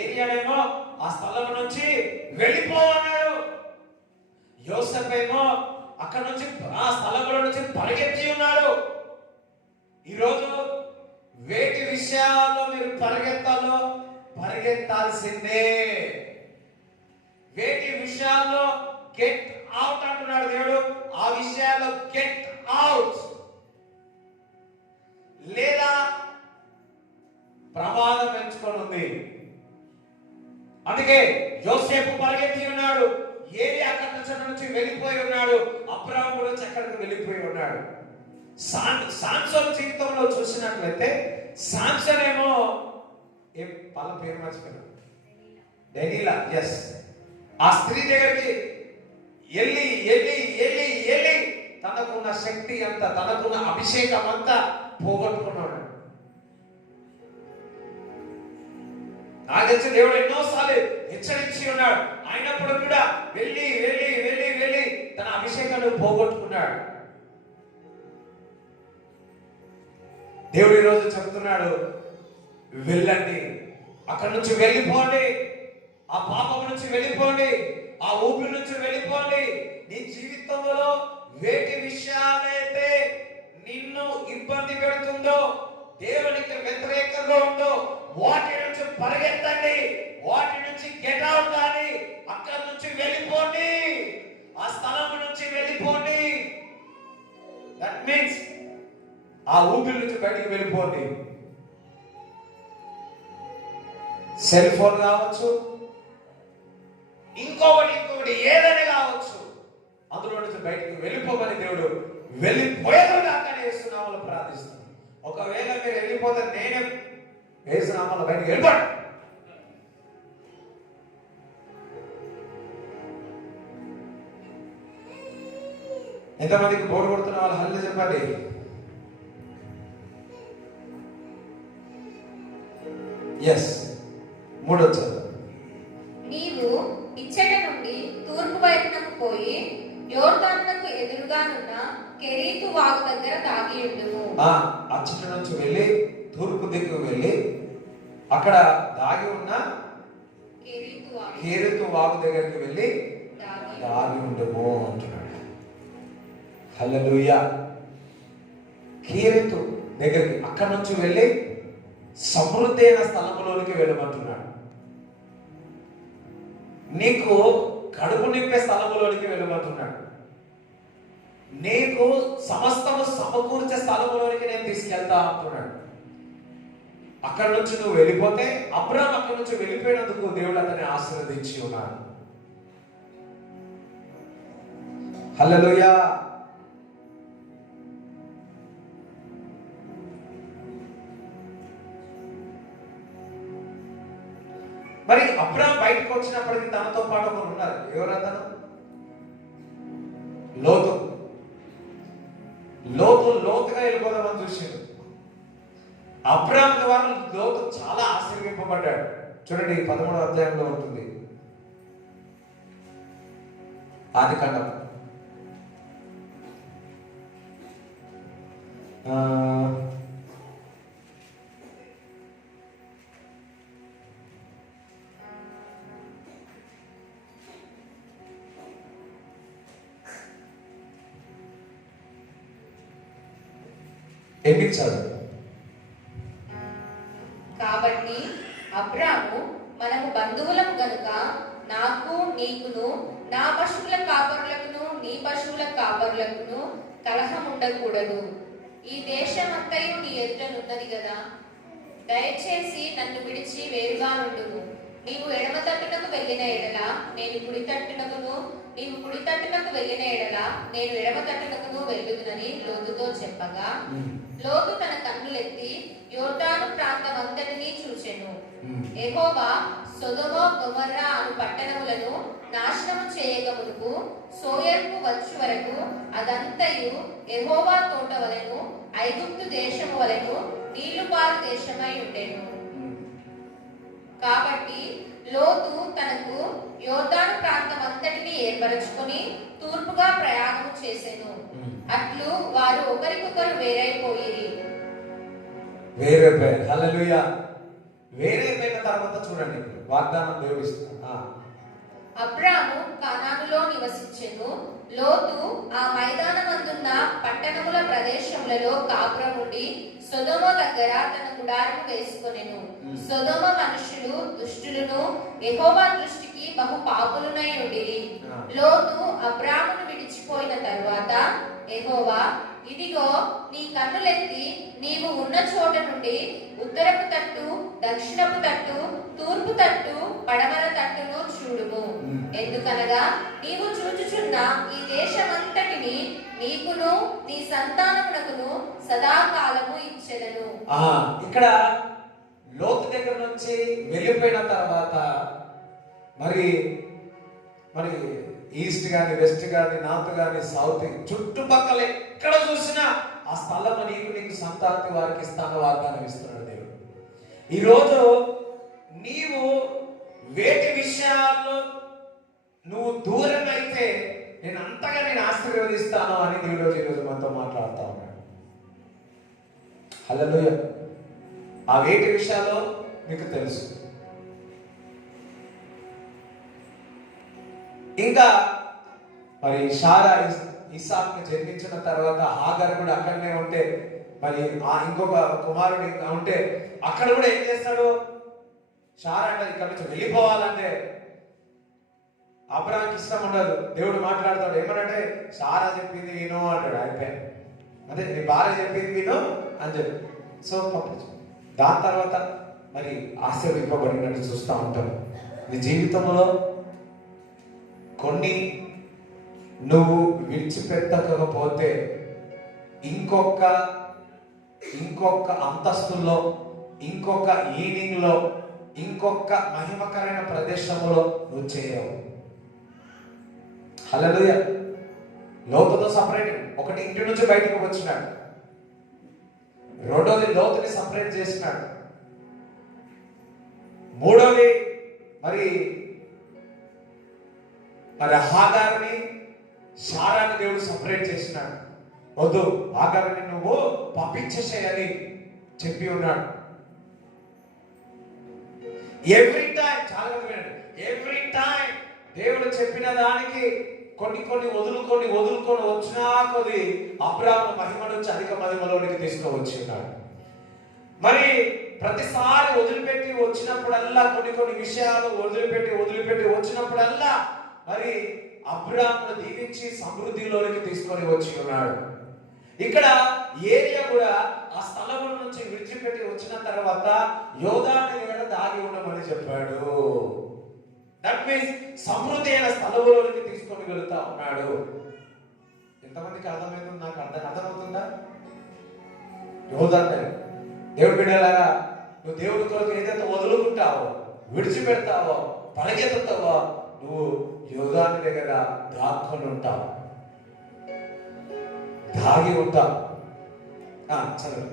ఏలియానేమో ఆ స్థలం నుంచి వెళ్ళిపోమన్నాడు. యోసేపు ఏమో అక్కడ నుంచి ఆ స్థలంలో నుంచి పరిగెత్తి ఉన్నాడు. ఈరోజు వేటి విషయాల్లో మీరు పరిగెత్తాల్సిందే. వేటి విషయాల్లో గెట్ అవుట్ అంటున్నాడు దేవుడు. ఆ విషయాల్లో గెట్ అవుట్, లేదా ప్రమాదం పెంచుకొని ఉంది. అందుకే యోసేపు పరిగెత్తి ఉన్నాడు. ఏలి అక్కడి నుంచి వెళ్ళిపోయి ఉన్నాడు. అబ్రాహాము కూడా అక్కడికి వెళ్ళిపోయి ఉన్నాడు. సాంసన్ జీవితంలో చూసినట్లయితే సాంసన్ ఏమో వాళ్ళ పేరు మర్చిపోయాడు, డెనీలా. ఎస్, ఆ స్త్రీ దగ్గరికి వెళ్ళి తనకున్న శక్తి అంతా, తనకున్న అభిషేకం అంతా పోగొట్టుకున్నాడు. నాకు తెలిసి దేవుడు ఎన్నోసార్లు హెచ్చరించి ఉన్నాడు. అయినప్పుడు కూడా వెళ్ళి తన అభిషేకాన్ని పోగొట్టుకున్నాడు. దేవుడు ఈరోజు చెప్తున్నాడు, వెళ్ళండి, అక్కడి నుంచి వెళ్ళిపోండి, ఆ పాపం నుంచి వెళ్ళిపోండి, ఆ ఊపిరి నుంచి వెళ్ళిపోండి. నీ జీవితంలో వేటి విషయాలైతే నిన్ను ఇబ్బంది పెడుతుందో, దేవునికి వ్యతిరేకంగా ఉందో వాటి నుంచి పరిగెత్తండి, వాటి నుంచి గెట్ అవుట్ కానీ అక్కడి నుంచి వెళ్ళిపోండి, ఆ స్థలం నుంచి వెళ్ళిపోండి. దట్ మీన్స్ ఆ ఊపిరి నుంచి బయటికి వెళ్ళిపోండి. సెల్ ఫోన్ కావచ్చు, ఇంకొకటి ఏదైనా కావచ్చు, అందులో నుంచి బయటికి వెళ్ళిపోమని దేవుడు వెళ్ళిపోయేదో కాకనే యేసునామములో ప్రార్థిస్తున్నాను. ఒకవేళ మీరు వెళ్ళిపోతే నేనే యేసునామములో బయటికి వెళ్ళిపోండి. ఎంతమందికి బోర్డు కొడుతున్న వాళ్ళు హల్లు చెప్పండి. ఎస్, 3 చదువు. నీవు ఇచ్చట నుండి తూర్పు వైపునకు పోయి యోర్దానునకు ఎదురుగానున్న కెరీతు వాగు దగ్గర దాగి ఉండుము. అచ్చట నుంచి వెళ్ళి తూర్పు దిక్కు వెళ్ళి అక్కడ దాగి ఉన్న కెరీతు వాగు దగ్గరికి వెళ్ళి దాగి ఉండుము అంటున్నాడు. హల్లెలూయా. కెరీతు దగ్గరికి అక్కడ నుంచి వెళ్ళి సమృద్ధి అయిన స్థలంలోనికి వెళ్ళమంటున్నాడు. నీకు కడుపు నింపే స్థలంలోనికి వెళ్ళమంటున్నాడు. నీకు సమస్తము సమకూర్చే స్థలంలోనికి నేను తీసుకెళ్తా అంటున్నాడు. అక్కడి నుంచి నువ్వు వెళ్ళిపోతే, అబ్రాహాం అక్కడి నుంచి వెళ్ళిపోయినందుకు దేవుడు అతన్ని ఆశీర్వదించి ఉన్నాడు. హల్లెలూయా. మరి అబ్రాహాం బయటకు వచ్చినప్పటికీ తనతో పాటు ఒకరు ఉన్నారు. ఎవరతను? లోతుగా వెళ్ళిపోదామని చూసాడు. అబ్రాహాం ద్వారా లోతు చాలా ఆశీర్వింపబడ్డాడు. చూడండి, 13వ అధ్యాయంలో ఉంటుంది. ఆదికాండం ఎన్నించాడు. కాబట్టి అబ్రాము, మనము బంధువులం గనుక నాకు నీకును నా పశువుల కాపరులకును నీ పశువుల కాపరులకును కలహం ఉండకూడదు. ఈ దేశమంతయు నీ ఎదుటనున్నది కదా. దయచేసి నన్ను విడిచి వేరుగా నుండుము. నీవు ఎడమ తట్టునకు వెళ్ళిన ఎడల నేను కుడి తట్టునకును నీవు కుడి తట్టునకు వెళ్ళిన ఎడల నేను ఎడమ తట్టునకును వెళ్ళుదునని లోతుతో చెప్పగా, లోతు తన కన్నులెత్తి యోర్దాను ప్రాంతం అంతటినీ చూచెను. యెహోవా సొదొమ గొమొర్రా అను పట్టణములను నాశనము చేయక మునుపు సోయర్కు వచ్చు వరకు అదంతయు యెహోవా తోట వలెను ఐగుప్తు దేశము వలెను నీళ్లుపాలు దేశమై ఉండెను. కాబట్టి లోతు తనకు యోర్దాను ప్రాంతం అంతటిని ఏర్పరచుకొని తూర్పుగా ప్రయాణం చేసెను. అట్లు వారు ఒకరికొకరు వేరైపోయిరి. వేరైపోయారు. హల్లెలూయా. వేరైపోయిన తర్వాత చూడండి, వాగ్దానం దేవుడు ఇస్తున్నాడు. అబ్రాము కానానులో నివసించెను. లోతు ఆ మైదానమందున్న పట్టణముల ప్రదేశములలో కాపురం ఉండి సొదొమ దగ్గర తన గుడారము వేసుకొనెను. సొదొమ మనుషులు దుష్టులను, యెహోవా దృష్టికి బహు పాపులునై ఉండిరి. లోతు అబ్రామును విడిచిపోయిన తరువాత యెహోవా, ఇదిగో నీ కన్నులెత్తి నీవు ఉన్న చోట నుండి ఉత్తరపు తట్టు, దక్షిణపు తట్టు, తూర్పు తట్టు, పడమర తట్టును చూడుము. ఎందుకనగా నీవు చూచుచున్న ఈ దేశమంతటిని నీకును నీ సంతానమునకును సదాకాలము ఇచ్చెదను. ఇక్కడ లోతు దగ్గర నుంచి వెళ్ళిపోయిన తర్వాత మరి ఈస్ట్ గాని, వెస్ట్ గాని, నార్త్ గాని, సౌత్ చుట్టుపక్కల ఎక్కడ చూసినా ఆ స్థలం నీకు సంతాతి వారికి ఇస్తాను వాగ్దానం ఇస్తున్నాడు దేవుడు. ఈరోజు నీవు వేటి విషయాల్లో నువ్వు దూరం అయితే నేను అంతగా ఆశీర్వదిస్తాను అని దేవుడు ఈరోజు మనతో మాట్లాడుతూ ఉన్నాడు. హల్లెలూయా. ఆ వేటి విషయాల్లో మీకు తెలుసు. ఇంకా మరి షారా ఇస్సాకును జన్మించిన తర్వాత హాగర్ కూడా అక్కడనే ఉంటే, మరి ఆ ఇంకొక కుమారుడు ఉంటే అక్కడ కూడా ఏం చేస్తాడు? షారా అంటే ఇక్కడ నుంచి వెళ్ళిపోవాలంటే అబ్రాహాంకి ఇష్టం ఉండదు. దేవుడు మాట్లాడతాడు, ఏమనంటే షారా చెప్పింది విను అంటాడు. అయిపోయి అదే నీ భార్య చెప్పింది విను అని చెప్పి సో పంపించు. దాని తర్వాత మరి ఆశీర్వదింపబడినట్టు చూస్తూ ఉంటాం. నీ జీవితంలో కొన్ని నువ్వు విడిచిపెట్టకపోతే ఇంకొక అంతస్తులో, ఇంకొక ఈనింగ్లో, ఇంకొక మహిమకరమైన ప్రదేశంలో నువ్వు చేయవు. హల్లెలూయా. లోతుతో సపరేట్. ఒకటి ఇంటి నుంచి బయటకు వచ్చినాడు, రెండోది లోతుని సపరేట్ చేసినాడు, మూడోది మరి హాగారుని షారాని దేవుడు సపరేట్ చేసినాడు. వద్దు, హాగారుని నువ్వు పంపించేసేయని చెప్పి ఉన్నాడు. ఎవ్రీ టైం చాలా వినండి, ఎవ్రీ టైం దేవుడు చెప్పిన దానికి కొన్ని వదులుకొని వచ్చినా కొద్ది అబ్రాహాము మహిమ నుంచి అధిక మహిమలోనికి తీసుకువచ్చి ఉన్నాడు. మరి ప్రతిసారి వదిలిపెట్టి వచ్చినప్పుడల్లా కొన్ని విషయాలు వదిలిపెట్టి వచ్చినప్పుడల్లా మరి అబ్రాహామును దీవించి సమృద్ధిలోనికి తీసుకొని వచ్చి ఉన్నాడు. ఇక్కడ ఏరియా కూడా ఆ స్థలం నుంచి విడిచిపెట్టి వచ్చిన తర్వాత యోర్దాను దగ్గర దాగి ఉండమని చెప్పాడు. దట్ మీన్స్ సమృద్ధి అయిన స్థలంలోనికి తీసుకొని వెళుతా ఉన్నాడు. ఎంతమందికి అర్థమవుతుంది? నాకు అర్థమవుతుందా? యోర్దాను దేవుడు బిడ్డలారా, నువ్వు దేవుడి కొరకు ఏదైతే వదులుకుంటావో, విడిచిపెడతావో, పరిగెత్తుతావో, నువ్వు యోర్దాను దగ్గర దాక్కుని ఉంటావు, దాగి ఉంటావు. చదువు.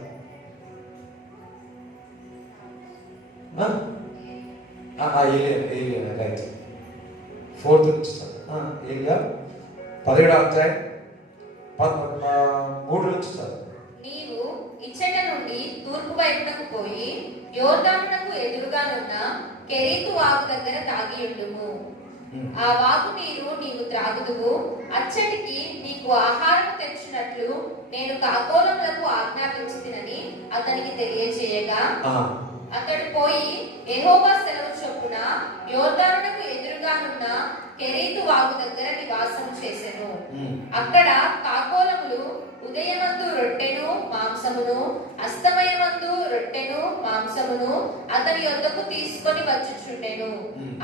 రైట్. 4th నుంచి ఏలియా 17వ అధ్యాయం 3 నుంచి చదువు. నీవు ఇచ్చట నుండి తూర్పు వైపునకు పోయి యోర్దానునకు ఎదురుగానున్న కెరీతు వాగు దగ్గర తాగియుండుము. ఆ వాగు నీరు నీవు త్రాగుదువు. అచ్చటికి నీకు ఆహారం తెచ్చినట్లు నేను కాకోలములకు ఆజ్ఞాపించితినని అతనికి తెలియజేయగా, అతడు పోయి యెహోవా సెలవు చొప్పున యోర్దానునకు ఎదురుగానున్న కెరీతు వాగు దగ్గర నివాసం చేసెను. అక్కడ కాకోలములు ఉదయమందు రొట్టెను మాంసమును అస్తమయమందు రొట్టెను మాంసమును అతని యొద్దకు తీసుకొని వచ్చుచుండెను.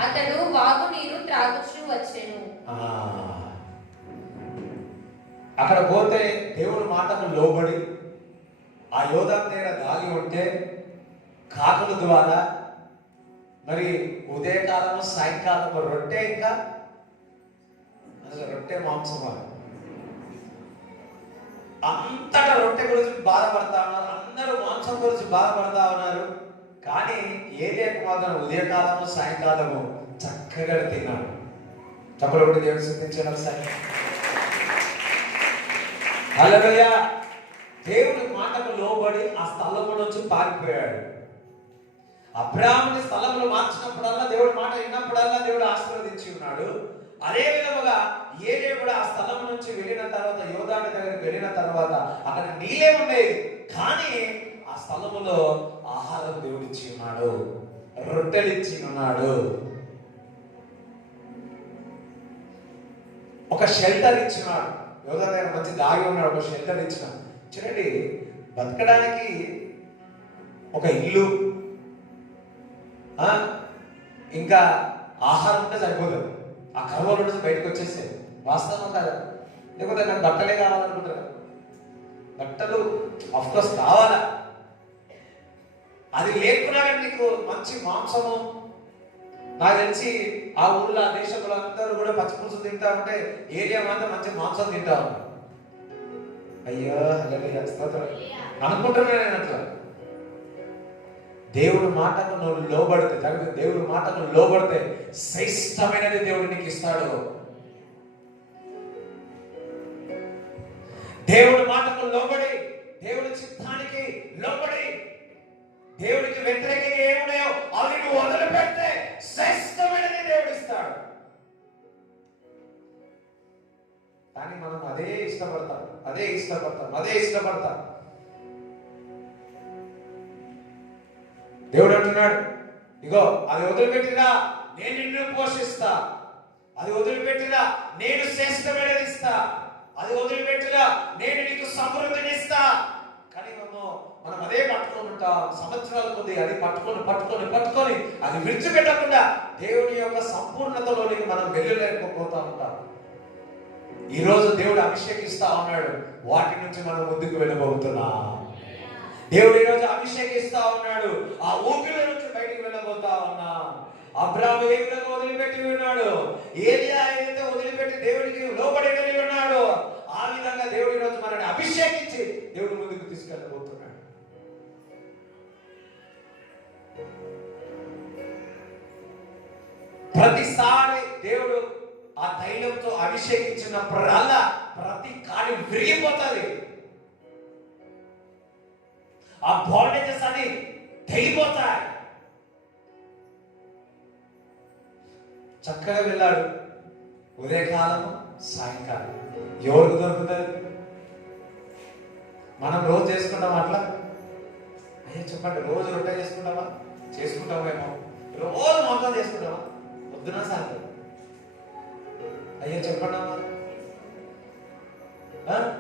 అతడు వాగు నీరు త్రాగుచూ వచ్చెను. అక్కడ పోతే దేవుని మాటకు లోబడి ఆ యోర్దాను దగ్గర దాగి ఉంటే కాకుల ద్వారా మరి ఉదయకాలము సాయంకాలము రొట్టె, ఇంకా అసలు రొట్టె మాంసం అంతటా రొట్టె గురించి బాధపడతా ఉన్నారు, అందరూ మాంసం గురించి బాధపడతా ఉన్నారు. కానీ ఏలియాకు మాత్రం ఉదయకాలము సాయంకాలము చక్కగా తిన్నాడు. చప్పలు కూడా దేవుడు సిద్ధించారు ఒకసారి. హల్లెలూయా. దేవుని మాటకు లోబడి ఆ స్థలంలో నుంచి పారిపోయాడు. అబ్రాహాముని స్థలంలో మార్చినప్పుడల్లా, దేవుడి మాట విన్నప్పుడల్లా దేవుడు ఆశీర్వదించి ఉన్నాడు. అదే విధముగా ఏలియా కూడా ఆ స్థలం నుంచి వెళ్ళిన తర్వాత, యోర్దాను దగ్గరికి వెళ్ళిన తర్వాత అక్కడ నీళ్ళే ఉండేది, కానీ ఆ స్థలములో ఆహారం దేవుడిచ్చి ఉన్నాడు, రొట్టెలు ఇచ్చి ఉన్నాడు, ఒక షెల్టర్ ఇచ్చినాడు. యోర్దాను దగ్గర మంచి దాగి ఉన్నాడు, ఒక షెల్టర్ ఇచ్చినాడు. చూడండి, బతకడానికి ఒక ఇల్లు ఇంకా ఆహారం ఉంటే సరిపోదు. ఆ కరువుల నుంచి బయటకు వచ్చేసేది వాస్తవం కాదు. లేకపోతే నాకు బట్టలే కావాలనుకుంటారు, బట్టలు అఫ్కోర్స్ కావాలా, అది లేకున్నా నీకు మంచి మాంసము. నాకు తెలిసి ఆ ఊళ్ళో ఆ దేశంలో అందరూ కూడా పచ్చిపులుసు తింటా ఉంటే ఏరియా మాత్రం మంచి మాంసం తింటా ఉంటారు. అయ్యో అనుకుంటున్నాను నేను అట్లా. దేవుడి మాటకు నువ్వు లోబడితే, దేవుడి మాటకు లోబడితే శ్రేష్టమైనది దేవుడు నీకు ఇస్తాడు. దేవుడి మాటకు లోబడి, దేవుడి చిత్తానికి లోబడి, దేవుడికి వ్యతిరేకంగా ఏమున్నాయో అవి నువ్వు వదిలిపెడితే శ్రేష్టమైనది దేవుడు ఇస్తాడు. కానీ మనం అదే ఇష్టపడతాం. దేవుడు అంటున్నాడు, ఇగో అది వదిలిపెట్టినా నేను నిన్ను పోషిస్తా, అది వదిలిపెట్టినా నేను శ్రేష్టమైనది ఇస్తా, అది వదిలిపెట్టినా నేను నీకు సమృద్ధినిస్తా. కానీ మనం అదే పట్టుకొని ఉంటాం సంవత్సరాల కొద్ది. అది పట్టుకొని అది విడిచిపెట్టకుండా దేవుని యొక్క సంపూర్ణతలోనికి మనం వెళ్ళలేకపోతా ఉంటాం. ఈ రోజు దేవుడు అభిషేకిస్తా ఉన్నాడు, వాటి నుంచి మనం ముందుకు వెళ్ళబోతున్నాం. దేవుడు ఈ రోజు అభిషేకిస్తా ఉన్నాడు, ఆ ఊపిరి నుంచి బయటికి వెళ్ళబోతా ఉన్నాం. అబ్రాహాము ఏ విధంగా వదిలిపెట్టి ఉన్నాడు, ఏలియా ఏదైతే వదిలిపెట్టి దేవుడికి లోబడి వెళ్ళి ఉన్నాడు, ఆ విధంగా దేవుడు ఈ రోజు మనల్ని అభిషేకించి దేవుడు ముందుకు తీసుకెళ్ళబోతున్నాడు. ప్రతిసారి దేవుడు ఆ తైలంతో అభిషేకించినప్పుడల్లా ప్రతి కాడి విరిగిపోతుంది, ఆ బాండేజెస్ అని తెగిపోతాయి. చక్కగా వెళ్ళాడు ఉదయకాలము సాయంకాలం. ఎవరికి దొరుకుతుంది? మనం రోజు చేసుకుంటాం అట్లా? అయ్యో చెప్పండి, రోజు రొట్టె చేసుకుంటామా? చేసుకుంటామేమో. రోజు మొత్తం చేసుకుంటామా? పొద్దున సాయంత్రం. అయ్యో చెప్పండి అమ్మా,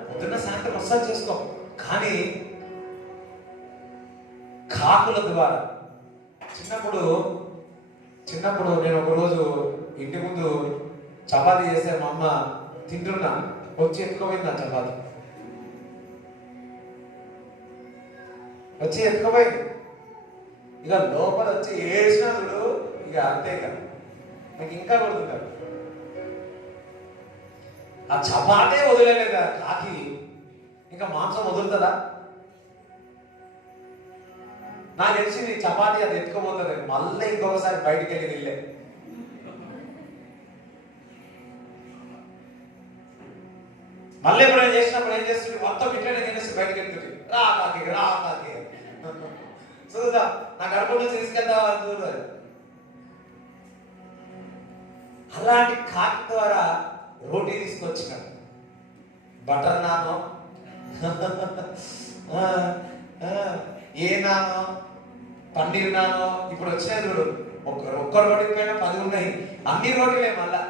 పొద్దున్న సాయంత్రం వస్తాను చేసుకో. కానీ కాకుల ద్వారా చిన్నప్పుడు నేను ఒకరోజు ఇంటి ముందు చపాతీ చేస్తే మా అమ్మ తింటున్నా, వచ్చి ఎత్తుకోపోయింది. ఆ చపాతీ వచ్చి ఎత్తుకోపోయింది. ఇక లోపల వచ్చి ఏడ్చినాడు. ఇక అంతే కదా, నాకు ఇంకా కొడుతున్నాడు. ఆ చపాతే వదిలేదా కాకి, ఇంకా మాంసం వదులుతుందా? నాకు తెలిసి నీ చపాతీ అది ఎత్తుకోబోతుంది, మళ్ళీ ఇంకొకసారి బయటికి వెళ్ళి వెళ్ళే. మళ్ళీ ఎప్పుడైనా చేసినప్పుడు ఏం చేస్తుంది, మొత్తం ఇట్లనే తినేసి బయటకు వెళ్తుంది. రా కాకి చూద్దా, నా కడుపు నుంచి తీసుకెళ్తావా చూడు. అలాంటి కాకి ద్వారా రోటీ తీసుకొచ్చినాడు, బటర్ నానో ఏ నానో పన్నీర్ నానో ఇప్పుడు వచ్చినాయి చూడు. ఒక్క రోటీ పైన 10 ఉన్నాయి, అన్ని రోటీలే. మళ్ళా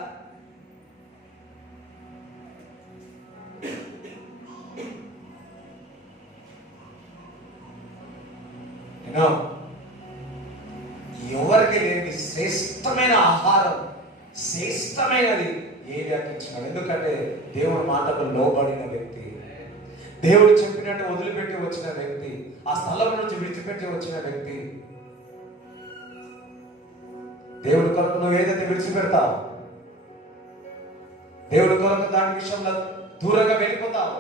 శ్రేష్టమైనది ఏలియాకి ఇచ్చినాడు. ఎందుకంటే దేవుని మాటకు లోబడిన వ్యక్తి, దేవుడు చెప్పినట్టు వదిలిపెట్టి వచ్చిన వ్యక్తి, ఆ స్థలం నుంచి విడిచిపెట్టి వచ్చిన వ్యక్తి. దేవుడి కొరకు నువ్వు ఏదైతే విడిచిపెడతావు, దేవుడి కొరకు దాని విషయంలో దూరంగా వెళ్ళిపోతావు,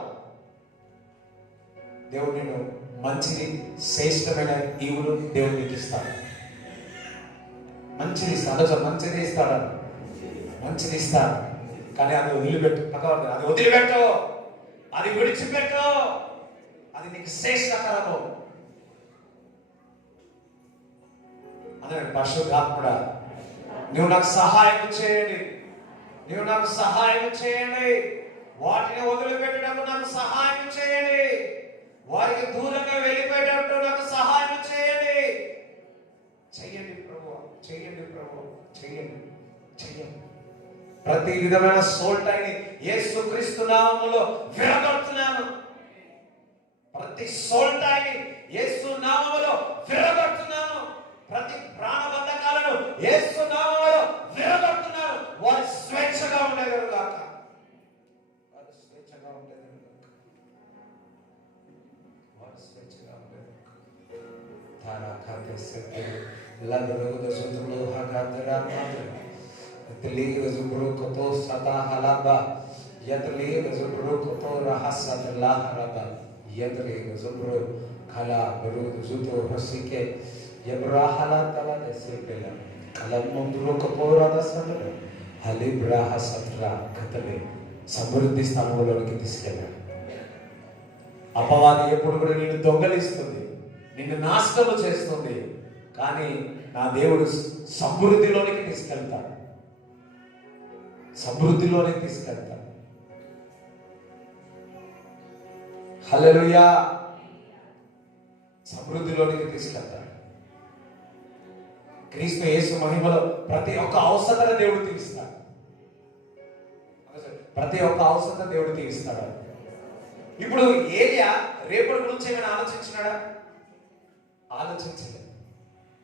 దేవుడు నేను మంచిది శ్రేష్టమైన ఈవులు దేవుడు నీకు ఇస్తాడు. మంచిది ఇస్తాడు, మంచిది ఇస్తాడు, మంచిది ఇస్తాడు. కానీ అది వదిలిపెట్టు, అది వదిలిపెట్టు, అది విడిచిపెట్టు, అది నీకు శ్రేష్టకరము. అదే పరిశుద్ధాత్ముడా, నువ్వు నాకు సహాయం చేయండి, నువ్వు నాకు సహాయం చేయండి, వాటిని వదిలిపెట్టడానికి నాకు సహాయం చేయండి, వారికి దూరంగా వెళ్ళిపోయేటట్టు నాకు సహాయం చేయండి. చెయ్యండి ప్రభు, చెయ్యండి ప్రభు, చెయ్యండి, చెయ్యండి. ప్రతి విధమైన సోల్టాయిని యేసుక్రీస్తు నామములో విరగొడుతున్నాను. ప్రతి సోల్టాయిని యేసు నామములో విరగొడుతున్నాను. ప్రతి ప్రాణబంధకాలను యేసు నామములో విరగొడుతున్నాను. వారు స్వేచ్ఛగా ఉండేవారు కాక, వారు స్వేచ్ఛగా ఉండేవారు కాక, వారు స్వేచ్ఛగా ఉండేవారు కాక. తారా ఖాతే సత్య లగరో దశతులో హగాదరా మాత్ర Yatli rezubru koto sata halaba, yatli rezubru koto rahasat lah halaba, yatli rezubru khala beru zuto hasike, yabra halat kala desepela, kalam munduru kopora dasana, halibra hasatra katale, సమృద్ధి స్థానంలోకి తీసుకెళ్ళాడు. అపవాది ఎప్పుడు కూడా నిన్ను దొంగలిస్తుంది, నిన్ను నాశనము చేస్తుంది. కానీ నా దేవుడు సమృద్ధిలోనికి తీసుకెళ్తాడు, సమృద్ధిలోనే తీసుకెళ్తాడు. హల్లెలూయా, సమృద్ధిలోనికి తీసుకెళ్తాడు. క్రీస్తు యేసు మహిమలో ప్రతి ఒక్క అవసరత దేవుడు తీరుస్తాడు, ప్రతి ఒక్క అవసరత దేవుడు తీరుస్తాడు. ఇప్పుడు ఏలియా రేపటి గురించి ఏమైనా ఆలోచించినాడా? ఆలోచించలేదు.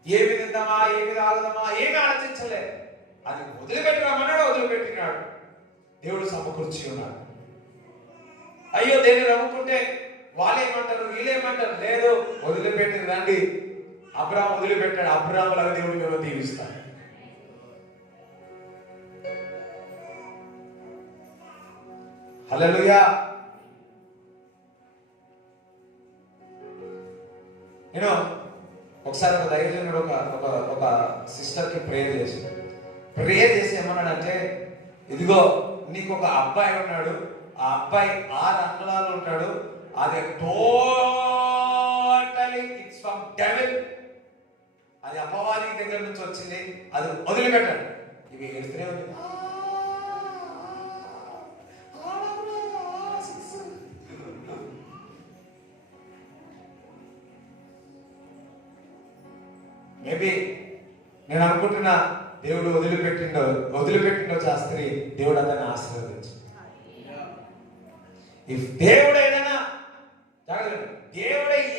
ఏమి తిందామా, ఏమి తాగుదామా, ఏమి ఆలోచించలే. అది వదిలిపెట్టురామన్నాడు, వదిలిపెట్టినాడు. దేవుడు సమకూర్చి ఉన్నాడు. అయ్యో దేన్ని నమ్ముకుంటే వాళ్ళేమంటారు, వీళ్ళేమంటారు, లేదు వదిలిపెట్టి రండి. అబ్రాహాం వదిలిపెట్టాడు, అబ్రాహాం లాగా దేవుడు మేము దీవిస్తాడు. హల్లెలూయా. నేను ఒకసారి ఒక దైవజనుడు ఒక సిస్టర్కి ప్రేయర్ చేసి ఏమన్నాడంటే, ఇదిగో నీకు ఒక అబ్బాయి ఉన్నాడు, ఆ అబ్బాయి 6 అంగుళాలు ఉంటాడు, అది టోటలీ ఇట్స్ ఫ్రమ్ డెవిల్, అది అపవాది దగ్గర నుంచి వచ్చింది, అది వదిలిపెట్టాడు. ఇవి ఏడుస్తూనే ఉంది. మేబీ నేను అనుకుంటున్నా దేవుడు వదిలిపెట్టిండో శాస్త్రి, దేవుడు అతన్ని ఆశీర్వదించు. ఇఫ్ దేవుడు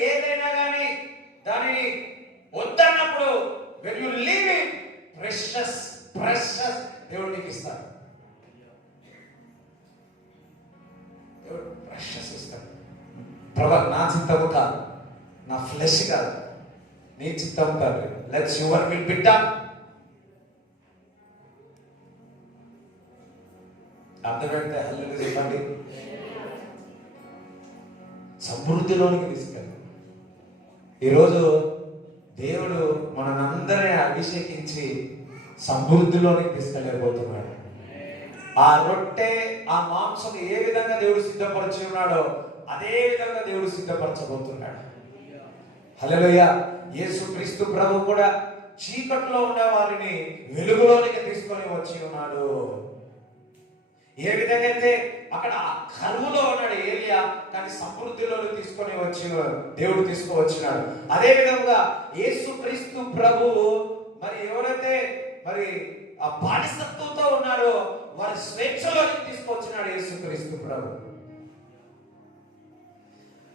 ఏదైనా కానీ దానిని వద్దన్నప్పుడు when you leave it, precious దేవుడు నీకు ఇస్తాడు. దేవుడు ప్రెషస్ ఇస్తాడు. ప్రభు, నా చిత్తము కాదు, నా ఫ్లెష్ కాదు, నీ చిత్తం కాదు. Let's your will be done. అర్థమైతే హల్లెలూయా చెప్పండి. సమృద్ధిలోనికి తీసుకెళ్ళి ఈరోజు దేవుడు మనందరినీ అభిషేకించి సమృద్ధిలోనికి తీసుకెళ్ళబోతున్నాడు. ఆ రొట్టె, ఆ మాంసం ఏ విధంగా దేవుడు సిద్ధపరిచి ఉన్నాడో అదే విధంగా దేవుడు సిద్ధపరచబోతున్నాడు. హల్లెలూయా. యేసుక్రీస్తు ప్రభు కూడా చీకట్లో ఉన్న వారిని వెలుగులోనికి తీసుకొని వచ్చి ఉన్నాడు. ఏ విధంగా అయితే అక్కడ కరువులో ఉన్నాడు ఏలియా, కానీ సమృద్ధిలోకి తీసుకొని దేవుడు తీసుకువచ్చినాడు. అదే విధంగా యేసుక్రీస్తు ప్రభువు మరి ఎవరైతే మరి ఆ బానిసత్వంతో ఉన్నారో వారి స్వేచ్ఛలోకి తీసుకొచ్చినాడు యేసుక్రీస్తు ప్రభు.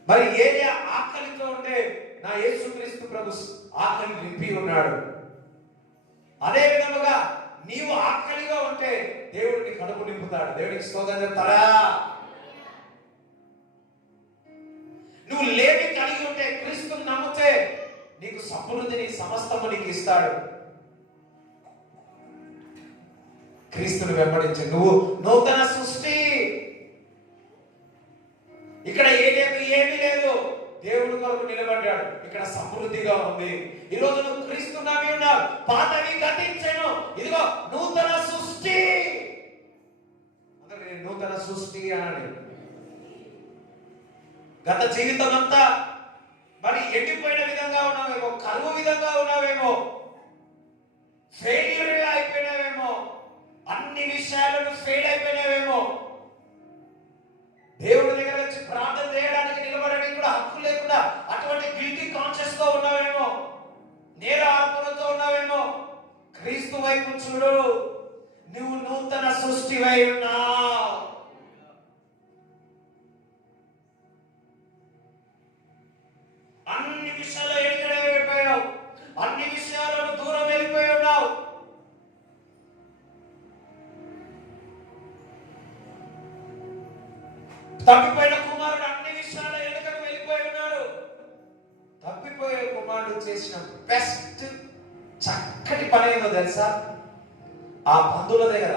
మరి ఏలియా ఆకలితో ఉంటే నా యేసుక్రీస్తు ప్రభు ఆకలి నింపి ఉన్నాడు. అదే విధముగా నీవు ఆకలిగా ఉంటే దేవుడిని కడుపు నింపుతాడు. దేవుడికి స్తోత్రం చెప్తారా? నువ్వు లేమి కలిగి ఉంటే, క్రీస్తుని నమ్మితే నీకు సమృద్ధిని సమస్తము నీకు ఇస్తాడు. క్రీస్తుని వెంబడించే నువ్వు నూతన సృష్టి. ఇక్కడ ఏమీ లేదు, దేవుని కొరకు నిలబడ్డాడు. ఇక్కడ సమృద్ధిగా ఉంది. ఈరోజు నువ్వు క్రీస్తు నమ్మి ఉన్నావు, పాతవి గతించెను, ఇదిగో నూతన సృష్టి. అందుకే నూతన సృష్టి అనాలి. గత జీవితం అంతా మరి ఎండిపోయిన విధంగా ఉన్నావేమో, కరువు విధంగా ఉన్నావేమో, ఫెయిల్యూర్ అయిపోయినావేమో, అన్ని విషయాలను ఫెయిల్ అయిపోయినావేమో, దేవుడి దగ్గర వచ్చి ప్రార్థన చేయడానికి నిలబడడానికి కూడా హక్కు లేకుండా అటువంటి గిల్టీ కాన్షియస్ తో ఉన్నావేమో, నేర ఆత్మలతో ఉన్నావేమో. క్రీస్తు వైపు చూడు, నువ్వు నూతన సృష్టివై ఉన్నావు. అన్ని విషయాల్లో ఎక్కడ వెళ్ళిపోయావు, అన్ని విషయాలను దూరం వెళ్ళిపోయి ఉన్నావు. తప్పిపోయిన కుమారుడు అన్ని విషయాల్లో ఎక్కడికి వెళ్ళిపోయి ఉన్నాడు. తప్పిపోయే కుమారుడు చేసిన బెస్ట్ చక్కటి పని ఏదో తెలుసా? ఆ బంధువుల దగ్గర,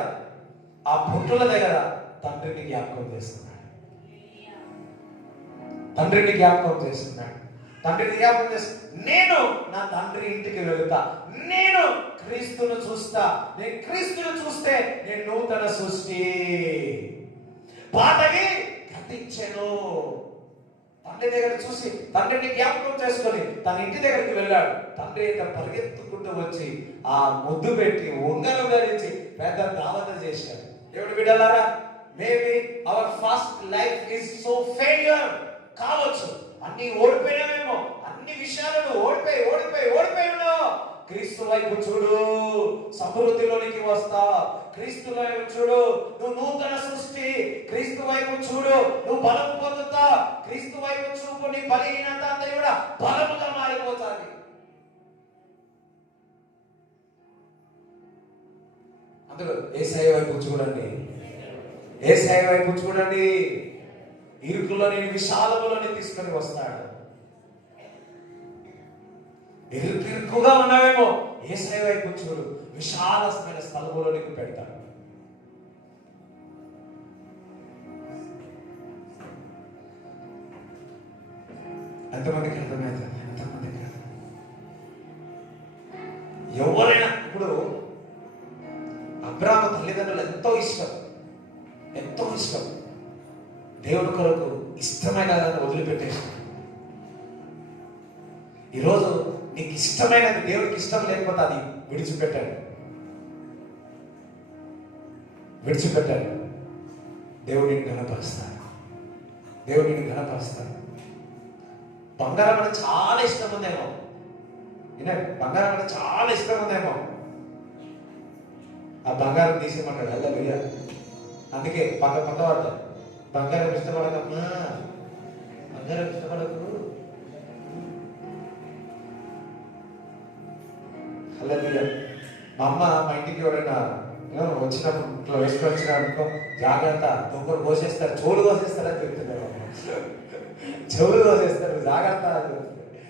ఆ పుట్టుల దగ్గర తండ్రిని జ్ఞాపకం చేస్తున్నాడు. తండ్రిని జ్ఞాపకం చేస్తున్నాడు. తండ్రిని జ్ఞాపకం చేస్తూ, నేను నా తండ్రి ఇంటికి వెళుతా, నేను క్రీస్తును చూస్తా, నేను క్రీస్తును చూస్తే నేను నూతన సృష్టి, పాతవి గతించెను. తండ్రి దగ్గర చూసి తండ్రిని జ్ఞాపకం చేసుకొని తన ఇంటి దగ్గరికి వెళ్ళాడు. తండ్రి అయితే పరిగెత్తుకుంటూ వచ్చి ఆ ముద్దు పెట్టి ఉంగరం ధరించి పెద్ద దావత చేశాడు. దేవుడి బిడ్డలారా, maybe our first life is so failure కావచ్చు. అన్ని ఓడిపోయినామేమో, అన్ని విషయాలను ఓడిపోయి ఉన్నావు. క్రీస్తు వైపు చూడు, సమృద్ధిలోనికి వస్తా. క్రీస్తు వైపు చూడు, నువ్వు నూతన సృష్టి. క్రీస్తు వైపు చూడు, నువ్వు బలం పొందుతా. క్రీస్తు వైపు చూపు, నీ బలహీనత అంతా కూడా బలముగా మారిపోతుంది. అందులో యేసయ్య వైపు చూడండి, యేసయ్య వైపు చూడండి. ఇరుకులోని విశాలములోని తీసుకొని వస్తాడు. ఇరుకుగా ఉన్నావేమో, యేసయ్య వైపు చూడు, విశాలమైన స్థలములో నీకు పెడతాడు. ఎంతమందికి అర్థమవుతుంది? ఎంతమందికి ఎవరైనా ఇప్పుడు అబ్రాహాము తల్లిదండ్రులు ఎంతో ఇష్టం, దేవుడి కొరకు ఇష్టమైన దాన్ని వదిలిపెట్టేసి, ఈరోజు నీకు ఇష్టమైనది దేవుడికి ఇష్టం లేకపోతే అది విడిచిపెట్టాడు. దేవుడిని ఘనపరుస్తాడు. బంగారం అంటే చాలా ఇష్టం ఉందేమో, బంగారం అంటే చాలా ఇష్టం ఉందేమో, ఆ బంగారం తీసేయమంటాడు. హల్లెలూయా. అందుకే పక్కవాడు బంగారం ఇష్టపడకమ్మా, బంగారం ఇష్టపడకు. హల్లెలూయా. మా అమ్మ మా ఇంటికి ఎవరైనా వచ్చినప్పుడు ఇట్లా వేసుకొని వచ్చినారనుకో, జాగ్రత్త, దొంగలు కోసేస్తారు, చెవులు కోసేస్తారు అని చెప్తున్నారు. చెవులు కోసేస్తారు, జాగ్రత్త అని చెప్తున్నారు.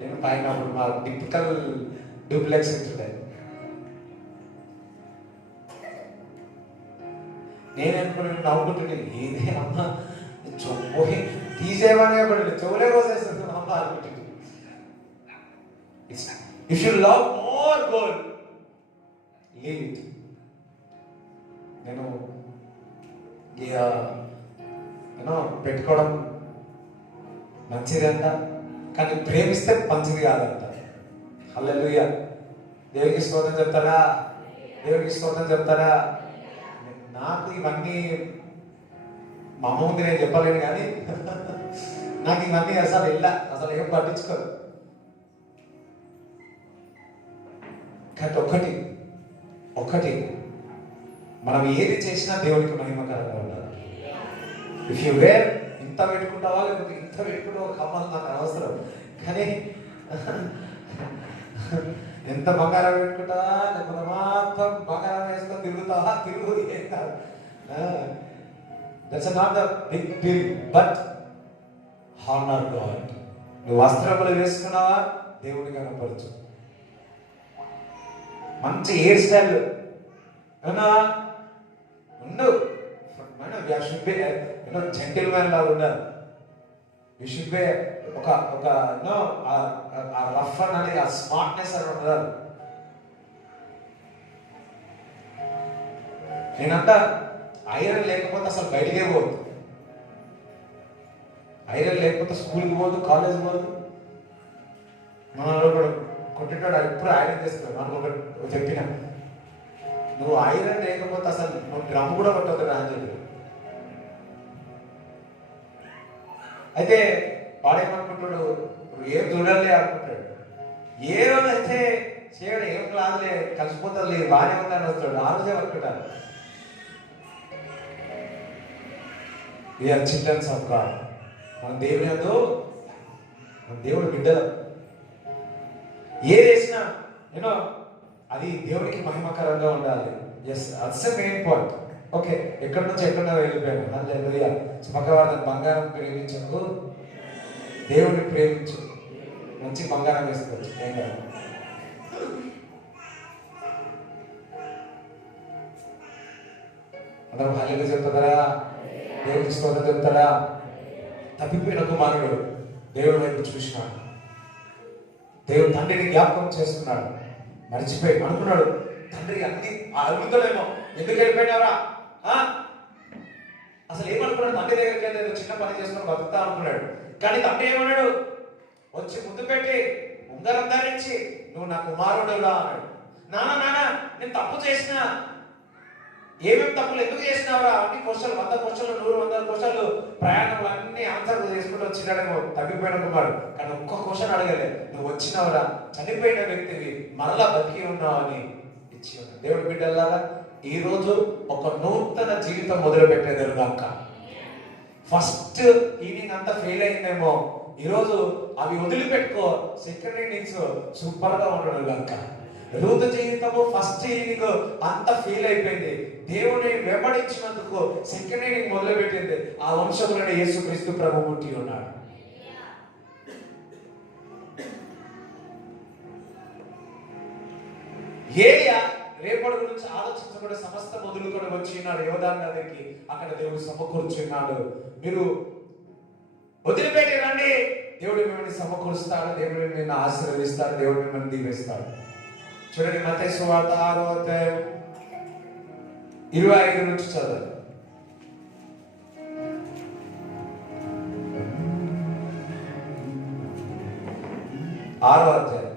నేను పైన మా టిపికల్ డూప్లెక్స్ ఉంటుండే, నేను అనుకుని నవ్వుకుంటున్నాను, ఏదే అమ్మ పోయి తీసేమనే పడి చెవులే కోసేస్తుంది అమ్మ అనుకుంటుంది. If you love more gold, leave it. నేను పెట్టుకోవడం మంచిది అంట, కానీ ప్రేమిస్తే మంచిది కాదంట. హల్లెలూయా. దేవునికి స్తోత్రం చెప్తారా? నాకు ఇవన్నీ మా అమ్మ ముందు నేను చెప్పలేను, కానీ నాకు ఇవన్నీ అసలు ఏం పట్టించుకోరు. కానీ ఒక్కటి మనం ఏది చేసినా దేవుడికి మహిమకరంగా ఉండాలి. ఇఫ్ యు వేర్ ఇంత పెట్టుకుంటావా లేకపోతే ఇంత పెట్టుకుంటావా కమ్మలు నాకు అవసరం, కానీ ఎంత బంగారం పెట్టుకుంటా లేకపోతే మాత్రం బంగారం వేసుకొని తిరుగుతావా? తిరుగు, ఏం కాదు. That's not the big bill, but honour God. నువ్వు వస్త్రములు వేసుకున్నావా, దేవుని కనపరచు. మంచి హెయిర్ స్టైల్ ఉండు, జెంటిల్ మ్యాన్ లాగా ఉండాలి. యూ షుడ్ బి ఒక రఫ్ అనేది, ఆ స్మార్ట్నెస్ అని ఉండదు. నేనంట ఐరన్ లేకపోతే అసలు బయటికే పోదు, ఐరన్ లేకపోతే స్కూల్కి పోదు, కాలేజ్ పోదు. మనలో కూడా కొట్టేటాడు ఎప్పుడు ఐరన్ చేస్తాడు. మనకు ఒకటి చెప్పిన, నువ్వు ఐరన్ లేకపోతే అసలు నువ్వు డ్రమ్ కూడా కొట్టవుతాడు అని చెప్పి. అయితే వాడేమనుకుంటాడు, ఏం చూడాలి అనుకుంటాడు. ఏ రోజు అయితే చేయడం ఏం రాదులే, కలిసిపోతుంది లేదు, బాగానే ఉందని వస్తాడు. ఆ రోజే అనుకుంటారు. We are childrens of God. మన దేవుని యందు, మన దేవుడు బిడ్డలు. ఏదేసినా యూనో అది దేవునికి మహిమకరంగా ఉండాలి. Yes, it's a main point. Okay, ఎక్కడి నుంచి ఎక్కడ వెళ్ళిపోయాను. హల్లెలూయా. పక్కవారిని బంగారం ప్రేమించకు, దేవుడిని ప్రేమించు. మంచి బంగారం వేసుకోవచ్చు, ఏం కాదు. అందరం హల్లెలూయా చెప్తారా? దేవుడికి స్తోత్రం చెప్తారా? తప్పిపోయిన కుమారుడు దేవుడి వైపు చూసినాడు. దేవుడు తండ్రిని జ్ఞాపకం చేసుకున్నాడు. మర్చిపోయి అనుకున్నాడు, తండ్రి అన్ని అడుగుతాడేమో, ఎందుకు వెళ్ళిపోయినారా? అసలు ఏమనుకున్నాడు? తండ్రి దగ్గరికి వెళ్ళి చిన్న పని చేసుకుని బతుకుతా అనుకున్నాడు. కానీ తండ్రి ఏమన్నాడు? వచ్చి ముద్దు పెట్టి ఉంగరం ధరించి నువ్వు నా కుమారుడురా అన్నాడు. నాన్న నేను తప్పు చేసిన, ఏమేమి తప్పులు ఎందుకు చేసినావురా? అన్ని క్వశ్చన్లు, 100 క్వశ్చన్లు, 100 క్వశ్చన్లు, ప్రయాణంలో అన్ని ఆన్సర్లు చేసుకుంటూ వచ్చినాడేమో తగ్గిపోయిన కుమారుడు. కానీ ఒక్క క్వశ్చన్ అడగలే, నువ్వు వచ్చినావురా, చనిపోయిన వ్యక్తివి మరలా బతికి ఉన్నావు అని ఇచ్చి ఉన్నాడు. దేవుడి బిడ్డలారా, ఈ రోజు ఒక నూతన జీవితం మొదలు పెట్టేదారు కాక. ఫస్ట్ ఈవినింగ్ అంతా ఫెయిల్ అయిందేమో, ఈరోజు అవి వదిలిపెట్టుకో, సెకండ్ ఇన్నింగ్స్ సూపర్ గా ఉండడు కాక. రూతు జీవితము ఫస్ట్ ఇన్నింగ్ అంత ఫెయిల్ అయిపోయింది. దేవుని వెంబడించినందుకు సెకండ్ ఇన్నింగ్ మొదలు పెట్టింది. ఆ వంశంలోనే యేసుక్రీస్తు ప్రభు పుట్టి ఉన్నాడు. ఏలియా రేపటి గురించి ఆలోచించబడే సమస్త మొదలుకొని వచ్చినాడు యోర్దాను నదికి. అక్కడ దేవుడు సమకూర్చున్నాడు. మీరు వదిలిపెట్టి రండి, దేవుడు మిమ్మల్ని సమకూరుస్తాడు, దేవుడు మిమ్మల్ని ఆశీర్వదిస్తాడు, దేవుడు మిమ్మల్ని దీవిస్తాడు. చూడండి, మత్తయి సువార్త 6వ అధ్యాయం 25 నుంచి చదవండి. 6వ అధ్యాయం.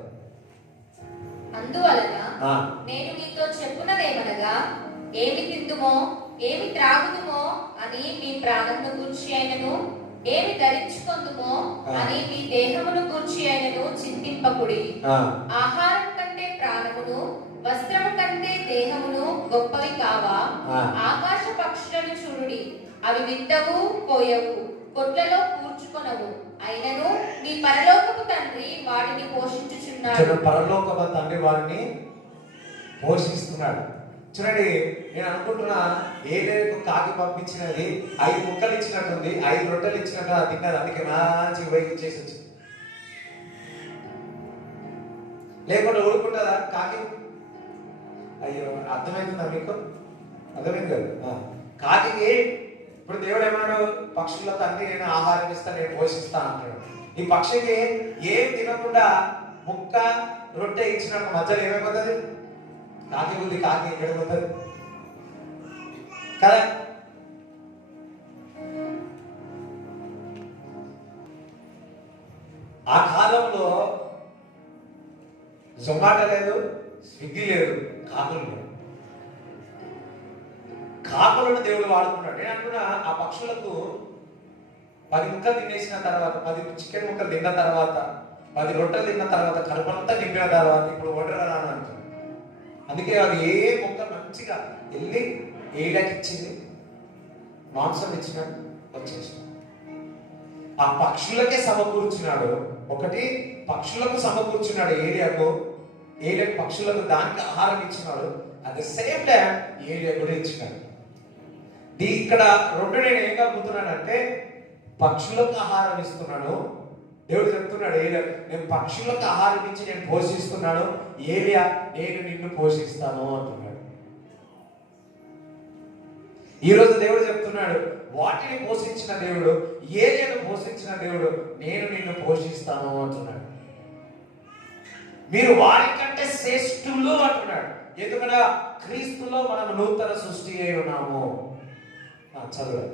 అందువలన నేను మీతో చెప్పున్నదేమనగా, ఏమి తిందుమో ఏమి త్రాగుదుమో అని మీ ప్రాణమును గూర్చి అయినను, ఏమి ధరించుకొందుమో అని మీ దేహమును గూర్చి అయినను చింతింపకుడి. ఆహారం కంటే ప్రాణమును, వస్త్రము కంటే దేహమును గొప్పవి కావా? ఆకాశ పక్షులను చూడుడి, అవి విత్తవు, కోయవు, కొట్లలో కూర్చుకొనవు, అయినను మీ పరలోకపు తండ్రి వాటిని పోషించుచున్నాడు. పరలోకపు తండ్రి వారిని పోషిస్తున్నాడు. చూడండి, నేను అనుకుంటున్నా, ఏదైనా కాకి పంపించినది 5 ముక్కలు ఇచ్చినట్టుంది, 5 రొట్టెలు ఇచ్చినట్టు తిన్నది. అందుకే మంచి వైపు చేసి వచ్చింది. లేకుండా ఊరుకుంటుందా కాకి? అయ్యో, అర్థమవుతుందా మీకు? అర్థమైంది కదా? కాకి ఇప్పుడు దేవుడు ఏమన్నాడు? పక్షులకు అన్ని నేను ఆహారం ఇస్తా, నేను పోషిస్తా అంటాడు. ఈ పక్షికి ఏం తినకుండా ముక్క రొట్టె ఇచ్చినట్టు మధ్యలో ఏమైపోతుంది? కాకి బుద్ధి కాకి ఎక్కడ పోతుంది కదా? ఆ కాలంలో జొమాటో లేదు, స్విగ్గీ లేదు, కాకులు లేదు. కాకులను దేవుడు వాడుకున్నాడు. నేను అంటున్నా, ఆ పక్షులకు 10 ముక్కలు తినేసిన తర్వాత, 10 చికెన్ ముక్కలు తిన్న తర్వాత, 10 రొట్టెలు తిన్న తర్వాత, కడుపంతా నింపిన తర్వాత ఇప్పుడు వండరా అని అంటుంది. అందుకే అది ఏ మొక్క మంచిగా వెళ్ళి ఏడాకి ఇచ్చింది, మాంసం ఇచ్చినాడు, వచ్చేసి ఆ పక్షులకే సమకూర్చున్నాడు. ఒకటి పక్షులకు సమకూర్చున్నాడు ఏరియాకు, ఏలియా పక్షులకు దానికి ఆహారం ఇచ్చినాడు, అట్ ద సేమ్ టైం ఏలియా కూడా ఇచ్చినాడు. ఇక్కడ రెండు నేను ఏం కలుపుతున్నానంటే పక్షులకు ఆహారం ఇస్తున్నాను. దేవుడు చెప్తున్నాడు ఏలియా, నేను పక్షులకు ఆహారం ఇచ్చి నేను పోషిస్తున్నాను, ఏలియా నేను నిన్ను పోషిస్తాను అంటున్నాడు. ఈరోజు దేవుడు చెప్తున్నాడు, వాటిని పోషించిన దేవుడు, ఏలియాను పోషించిన దేవుడు, నేను నిన్ను పోషిస్తాను అంటున్నాడు. మీరు వారికంటే శ్రేష్ఠులు అంటున్నాడు. ఎందుకనగా క్రీస్తులో మనం నూతన సృష్టి అయి ఉన్నాము. చదువు.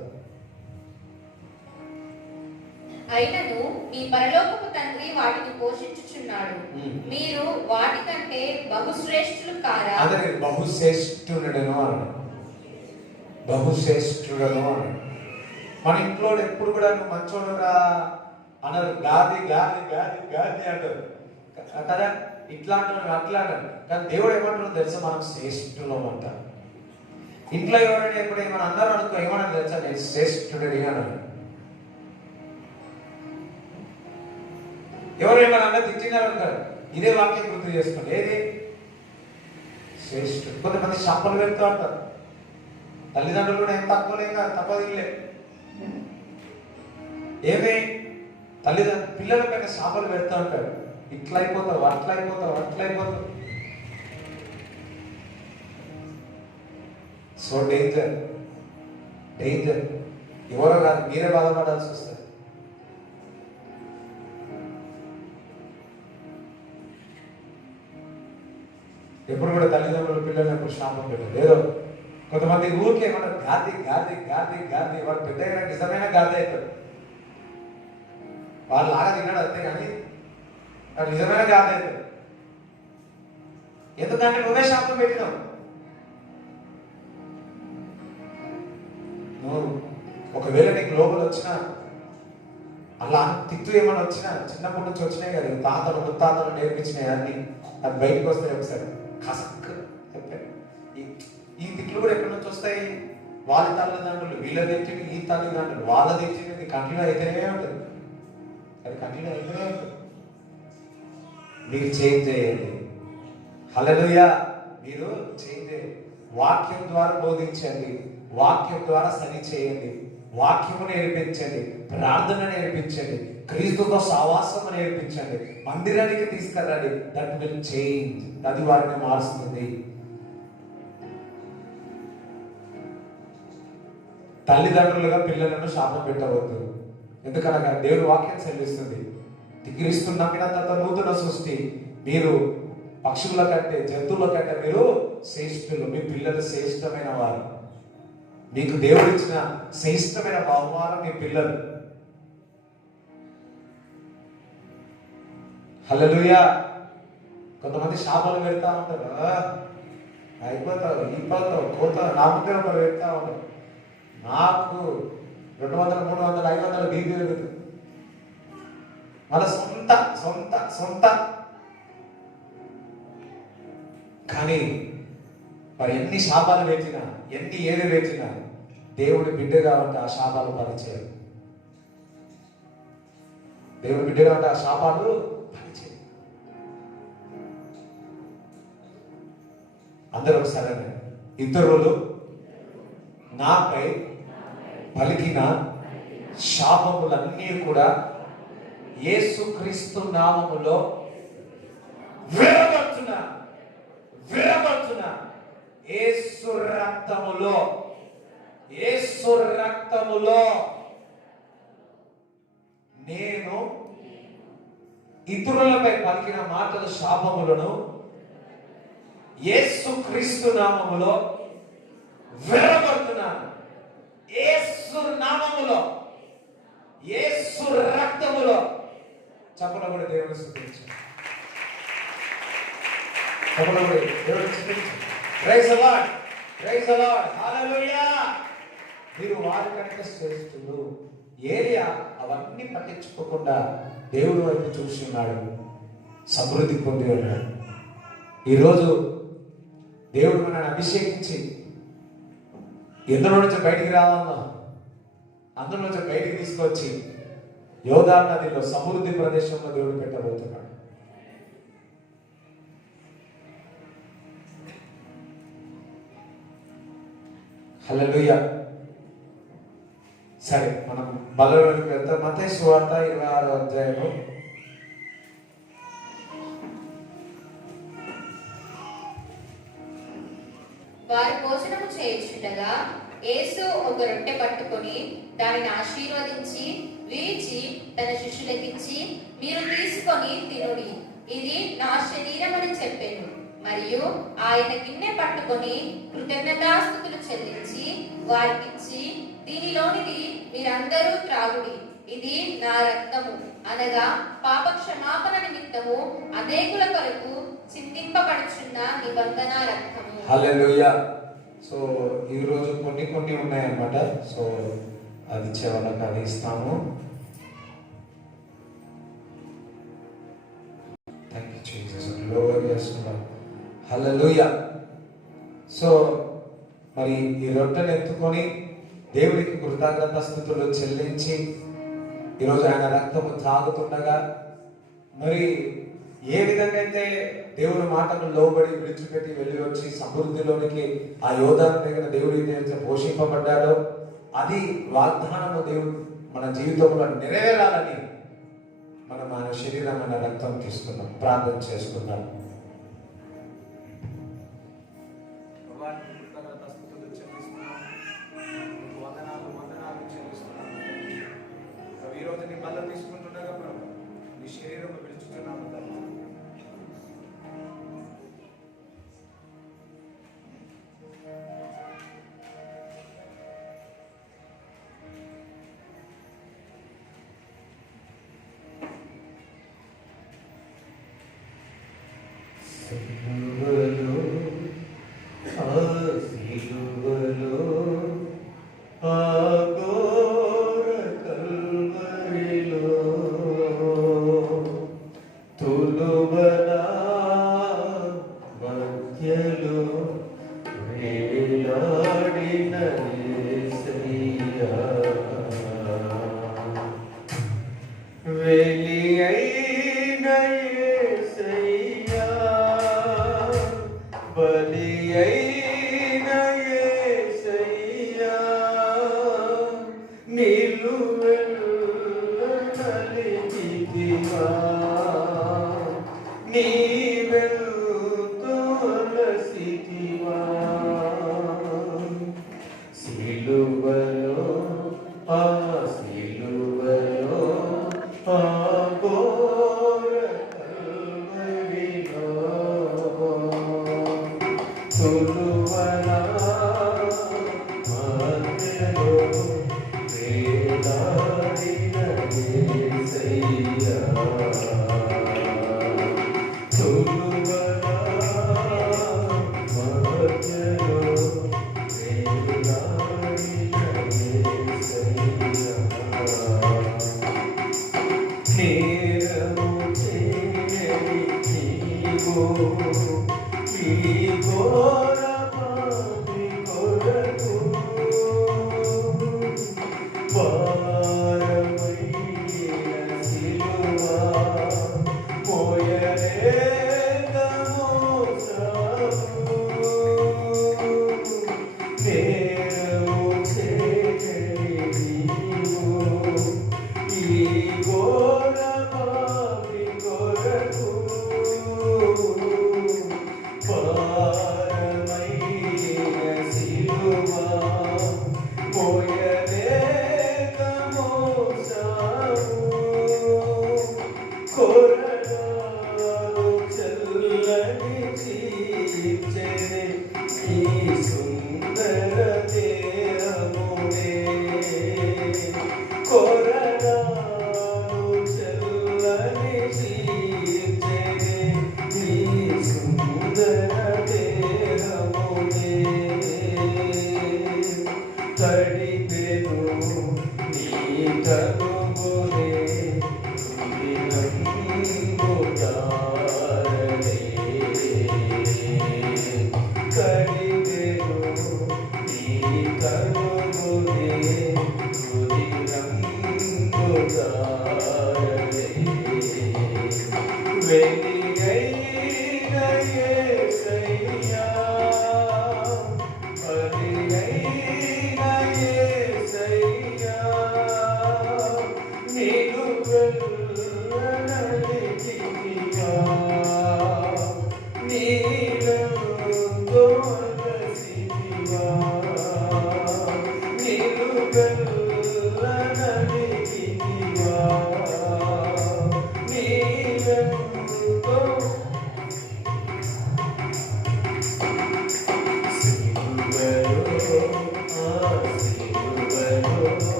అయినను మీ పరలోకపు తండ్రి వాటిని పోషించుచున్నాడు, మీరు వాటికంటే బహుశ్రేష్ఠులు కారా? అదే బహుశ్రేష్ఠుడను అన్నాడు, బహుశ్రేష్ఠుడను అన్నాడు. మన ఇంట్లో ఎప్పుడు కూడా నువ్వు మంచోడురా అన్నారు, గాది గాది గాది గాది అంటారు కదా, ఇట్లా అంటారు అట్లా అంటారు. కానీ దేవుడు ఏమంటారు తెలుసా, మనం శ్రేష్ఠులం అంటారు. ఇంట్లో ఎవరైనా ఎప్పుడు ఏమైనా అన్నారు అనుకో, ఏమన్నా తెలుసా, నేను శ్రేష్ఠుడని అన్నాడు. ఎవరు ఏమైనా అన్న తిట్టినారు అంటారు, ఇదే వాక్యం గుర్తు చేసుకోండి, ఏది శ్రేష్ఠుడు. కొంతమంది శాపలు పెడుతూ అంటారు, తల్లిదండ్రులు కూడా ఏం తక్కువలేం కాదు, తప్పదిలే. ఏమి తల్లిదండ్రులు పిల్లల పైన శాపలు పెడతా ఉంటారు, ఇట్లా అయిపోతావు అట్లా అయిపోతావు అట్లా అయిపోతావు. So danger, danger. ఎవరో కాదు, మీరే బాధపడాల్సి వస్తుంది. ఎప్పుడు కూడా తల్లిదండ్రులు పిల్లలు ఎప్పుడు శాపం పెట్టారు. ఏదో కొంతమంది ఊరికే ఏమన్నారు, గాది గాది గాది గాది. వాడు పెద్దగా నిజమైన గాది అవుతాడు, వాళ్ళు లాగా తిన్నాడు అంతే, కానీ వాడు నిజమైన గాది అవుతాడు. ఎందుకంటే నువ్వే శాపం పెట్టినావు. నువ్వు ఒకవేళ నీకు లోపల వచ్చినా, అలా తిట్టు ఏమైనా వచ్చినా, చిన్నప్పటి నుంచి వచ్చినాయి కదా, తాతలు ముత్తాతలు నేర్పించినాయి అన్ని, అది బయటకు వస్తాయి ఒకసారి కసక్. ఈ తిట్లు కూడా ఎక్కడి నుంచి వస్తాయి, వాళ్ళ తల్లిదండ్రులు వీళ్ళ తెచ్చింది, ఈ తల్లిదండ్రులు వాళ్ళ తెచ్చింది, కంటిన్యూ అయితేనే ఉంటుంది, అది కంటిన్యూ అయితేనే ఉంటుంది. మీరు చేంజ్ చేయండి. హల్లెలూయా. మీరు చేంజ్ చేయండి. వాక్యం ద్వారా బోధించండి, వాక్యం ద్వారా సరి చేయండి, వాక్యము నేర్పించండి, ప్రార్థన నేర్పించండి, క్రీస్తుతో సహవాసం నేర్పించండి, మందిరానికి తీసుకెళ్ళండి. That will change. అది వారిని మారుస్తుంది. తల్లిదండ్రులుగా పిల్లలను శాపం పెట్టవద్దు. ఎందుకనగా దేవుని వాక్యం చెల్లిస్తుంది, క్రీస్తు నమ్మిన తర్వాత నూతన సృష్టి. మీరు పక్షుల కంటే జంతువుల కంటే మీరు శ్రేష్ఠులు. మీ పిల్లలు శ్రేష్టమైన వారు. మీకు దేవుడు ఇచ్చిన శ్రేష్టమైన బహుమానం మీ పిల్లలు. హల్లెలూయా. కొంతమంది శాపాలు పెడతా ఉంటారు, అయిపోతావు అయిపోతావు పోతావు. నా ముందే ఒకరు పెడతా ఉంటారు, నాకు 200 300 500 బీపీ పెరుగుతుంది. వాళ్ళ సొంత సొంత సొంత. కానీ మరి ఎన్ని శాపాలు పెట్టినా, ఎన్ని ఏది పెట్టినా, దేవుడి బిడ్డగా ఉంటే ఆ శాపాలు పరిచయం. దేవుడి బిడ్డగా ఉంటే ఆ శాపాలు పరిచయం. అందరూ ఒకసారి ఇతరులు నాపై పలికిన శాపములన్నీ కూడా యేసుక్రీస్తు నామములో విరబడుతున్నా, విరబడుతున్నా. యేసు రక్తములో, యేసు రక్తములో నేను ఇతరులపై పలికిన మాటల శాపములను యేసుక్రీస్తు నామములో విరబడుతున్నాను. యేసు నామములో, యేసు రక్తములో. చెప్పలో కూడా దేవుని స్తుతించు, చెప్పలో కూడా దేవుని స్తుతించు. Praise the Lord, praise the Lord, hallelujah. మీరు వారికంటే శ్రేష్ఠులు. ఏలియా అవన్నీ పట్టించుకోకుండా దేవుడి వైపు చూసి ఉన్నాడు, సమృద్ధి పొంది ఉన్నాడు. ఈరోజు దేవుడు మనల్ని అభిషేకించి ఎందులో నుంచి బయటికి రావాలన్నా అందులో నుంచి బయటికి తీసుకొచ్చి యోర్దాను నదిలో సమృద్ధి ప్రదేశంలో దేవుడు పెట్టబోతున్నాడు. హల్లెలూయా. సరే, మనం బలలోనికి వెళ్తాం. మత్తయి సువార్త 26వ అధ్యాయము. వారు భోజనము చేయుచుండగా యేసు ఒక రొట్టె పట్టుకొని దానిని ఆశీర్వదించి విరిచి తన శిష్యులకిచ్చి, మీరు తీసుకొని తినుడి, ఇది నా శరీరం అని చెప్పెను. మరియు ఆయన గిన్నె పట్టుకొని కృతజ్ఞతాస్తుతులు చెల్లించి వారికిచ్చి, దీనిలోనిది మీరందరూ త్రాగుడి, ఇది నా రక్తము, అనగా పాప క్షమాపణ నిమిత్తము అనేకుల కొరకు చిందింపబడుచున్న నిబంధన రక్తము. హల్లెలూయా. సో ఈ రోజు కొన్ని ఉన్నాయన్నమాట. సో అది వాళ్ళకి అది ఇస్తాము. Thank you Jesus. గ్లోరీ చేస్తున్నాం. హల్లెలూయా. సో మరి ఈ రొట్టెను ఎత్తుకొని దేవుడికి కృతజ్ఞతాస్తుతులు చెల్లించి ఈరోజు ఆయన రక్తము తాగుతుండగా, మరి ఏ విధంగా అయితే దేవుని మాటకు లోబడి విడిచిపెట్టి వెళ్ళి వచ్చి సమృద్ధిలోనికి ఆ యోధాను దగ్గర దేవుడి పోషింపబడ్డాడో, అది వాగ్దానము దేవుడు మన జీవితంలో నెరవేరాలని మనం ఆయన శరీరమైన రక్తం తీసుకున్నాం, ప్రార్థన చేసుకున్నాం. ఈరోజు నీ బలం తీసుకుంటుండగా ప్రభు నీ శరీరం విడుచుతున్నాము.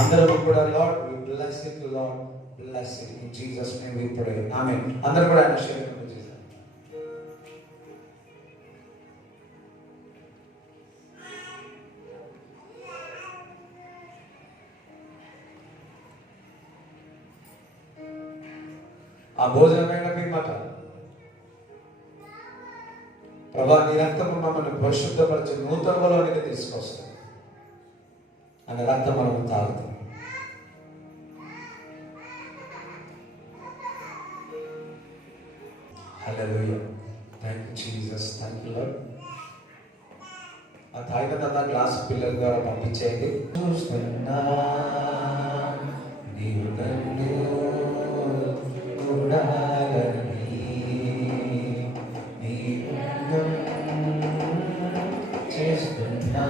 అందరూ కూడా Lord we bless it Lord bless it in Jesus name we pray amen. అందరూ కూడా ఆయన శరీరం చేశారు. ఆ భోజనమైన పిమ్మట ప్రభా నీ రక్తము మమ్మల్ని పరిశుద్ధపరిచి నూతనలోనికి తీసుకొస్తాం అనే రక్తం మనం తాగుతాం. Hallelujah. Thank you Jesus. Thank you Lord. ఆ తాగిన తర్వాత గ్లాస్ పిల్లల ద్వారా పంపించేయండి. చూస్తున్నా నీవు నన్ను చూడాలని నీ చేస్తున్నా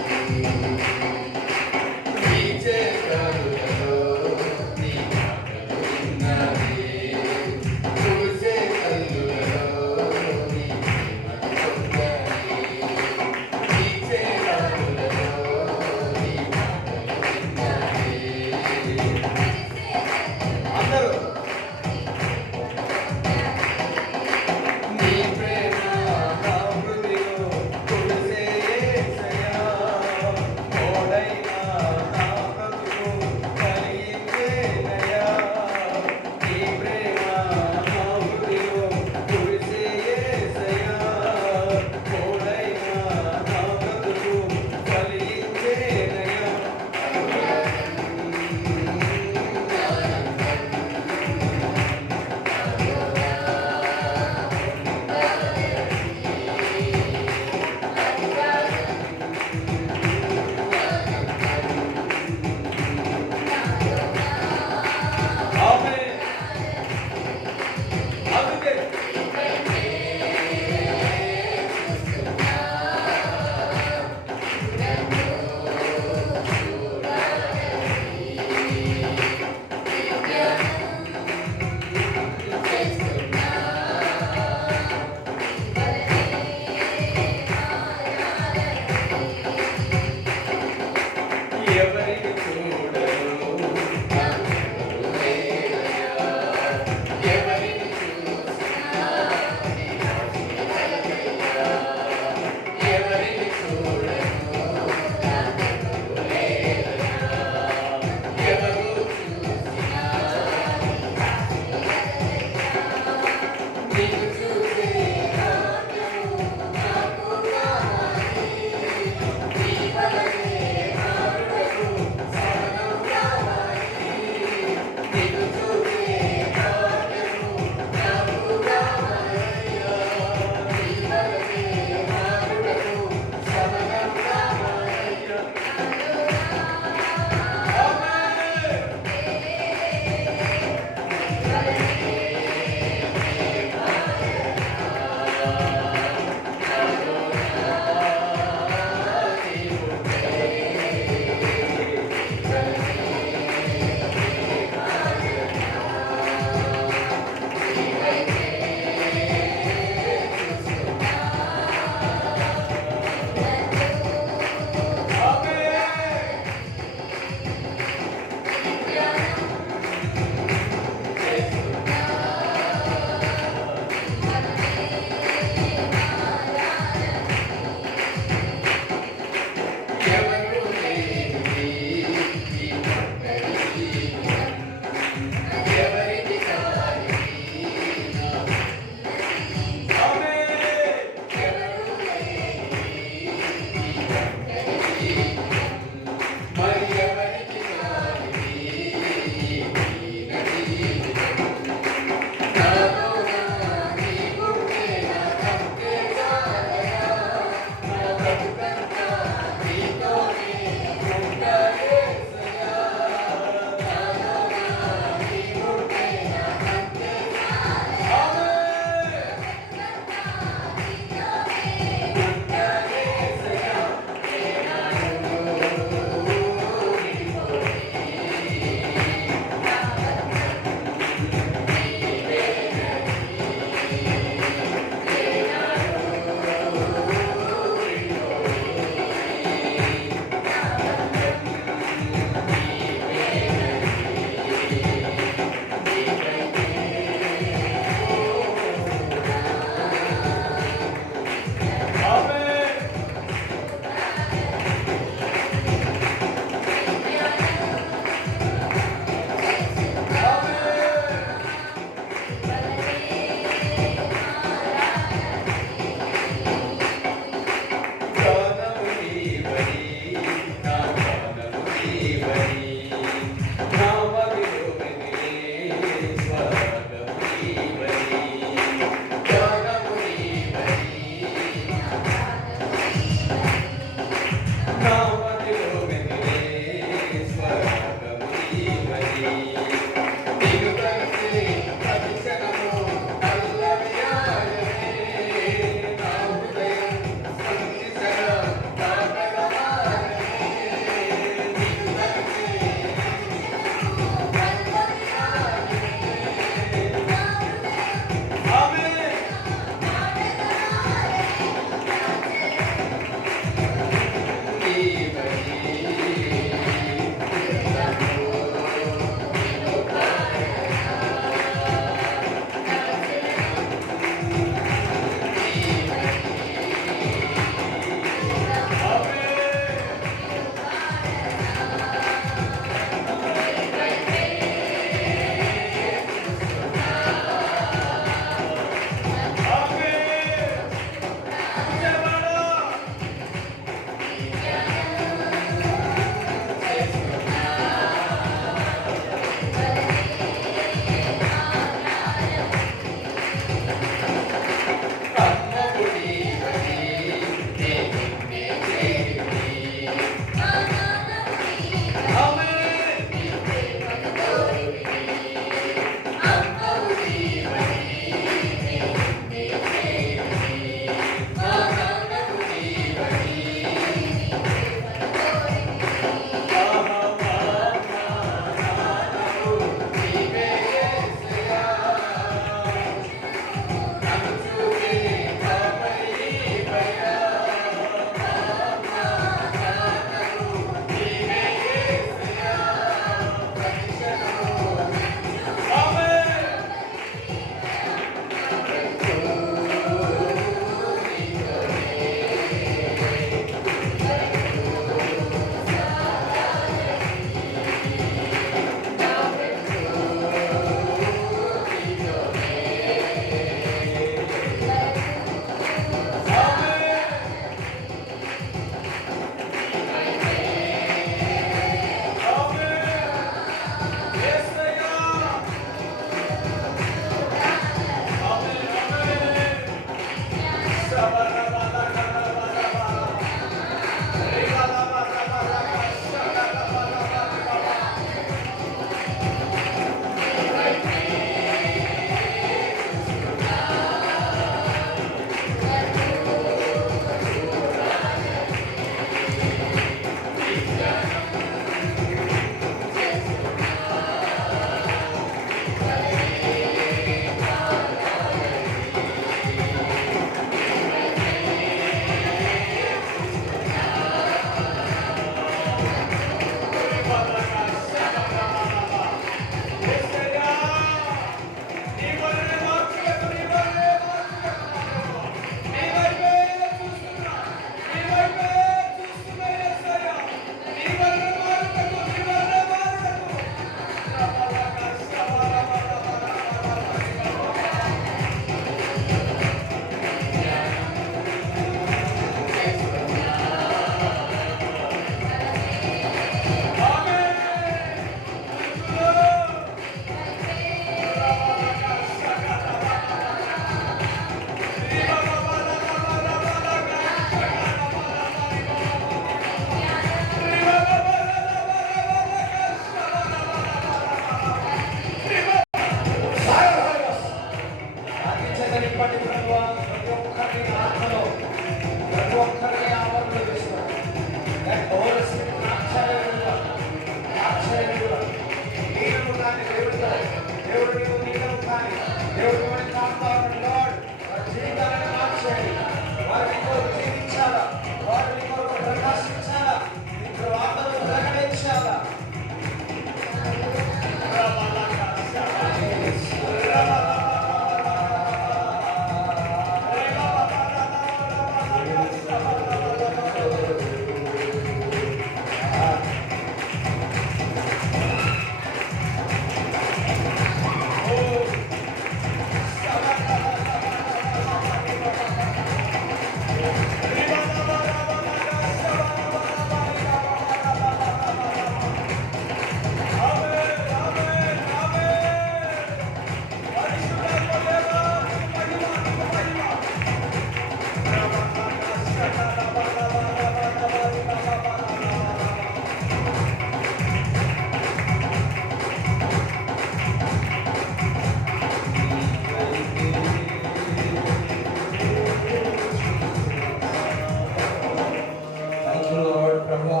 ప్రభా,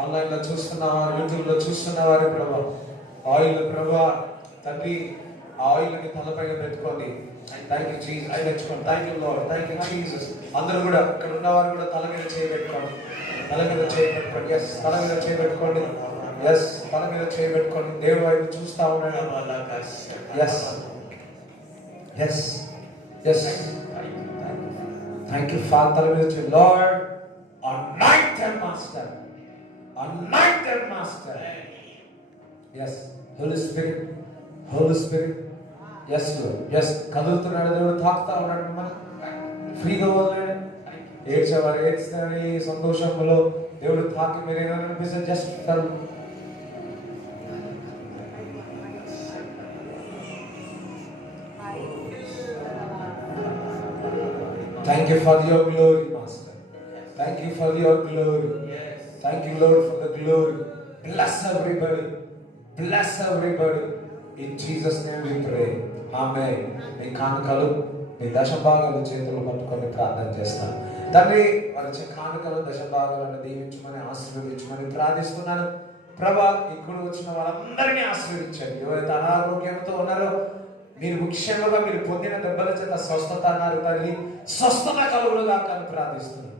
ఆన్లైన్ లో చూస్తున్నవారు, యూట్యూబ్ లో చూస్తున్నవారు ప్రభా, ఆయిల్ ప్రభా తండ్రి, ఆ ఆయిల్ ని తలపైన పెట్టుకోండి. Thank you Jesus. తెచ్చుకోండి. Thank you Lord. Thank you Jesus. అందరూ కూడా ఇక్కడ ఉన్నవారు కూడా తల మీద చేయబెట్టుకోండి. తల మీద చేయబెట్టుకోండి. ఎస్, తల మీద చేయబెట్టుకోండి. ఎస్, తల మీద చేయబెట్టుకోండి. దేవుడు వైపు చూస్తా ఉన్నాడు. Yes yes yes. Thank you father. తల మీద చేయండి. Lord anoint them master, anoint them master. Yes, Holy Spirit, Holy Spirit. Yes Lord, yes. కదులుతున్నాడు దేవుడు, తాకుతా ఉన్నాడు మిమ్మల్ని, ఫ్రీగా వదలండి. ఏడ్చేవారు ఏడ్చుతారని సంతోషంలో దేవుడు తాకి మీరు ఏమనిపిస్తుంది, just fell. Thank you for your glory, Master. Thank you for your glory. Thank you, Lord, for the glory. Bless everybody. Bless everybody. In Jesus' name we pray. Amen. మీ కానుకలు, మీ దశభాగాలు చేతులు పట్టుకొని ప్రార్థన చేస్తాను. తండ్రి, వారి కానుకలు దశభాగాలను దీవించమని ఆశీర్వదించమని ప్రార్థిస్తున్నాను. ప్రభా, ఇక్కడ వచ్చిన వాళ్ళందరినీ ఆశీర్వదించండి. ఎవరైతే అనారోగ్యంతో ఉన్నారో, మీరు ముఖ్యంగా మీరు పొందిన దెబ్బల చేత స్వస్థత అన్నారు తల్లి, స్వస్థత కలుగులుగా కానీ ప్రార్థిస్తున్నాను.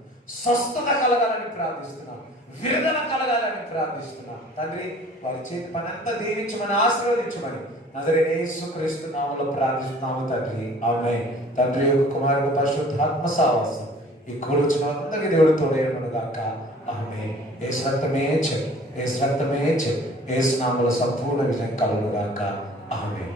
స్వస్థత కలగాలని ప్రార్థిస్తున్నాం, విడుదల కలగాలని ప్రార్థిస్తున్నాం. తండ్రి, వారి చేతి పని అంతా దీవించమని ఆశీర్వదించమని నజరేయుడైన యేసుక్రీస్తు నామములో ప్రార్థిస్తున్నాము తండ్రి. ఆమేన్. తండ్రి యొక్క కుమారుడు పరిశుద్ధాత్మ సహవాసం ఈ కూర్చున్న అందరికీ దేవుడు తోడేయమను గాక. ఆమేన్. యేసు రక్తమే చెయ్యి, యేసు రక్తమే చెయ్యి, యేసు నామములో సంపూర్ణ విజయం కలుగును గాక. ఆమేన్.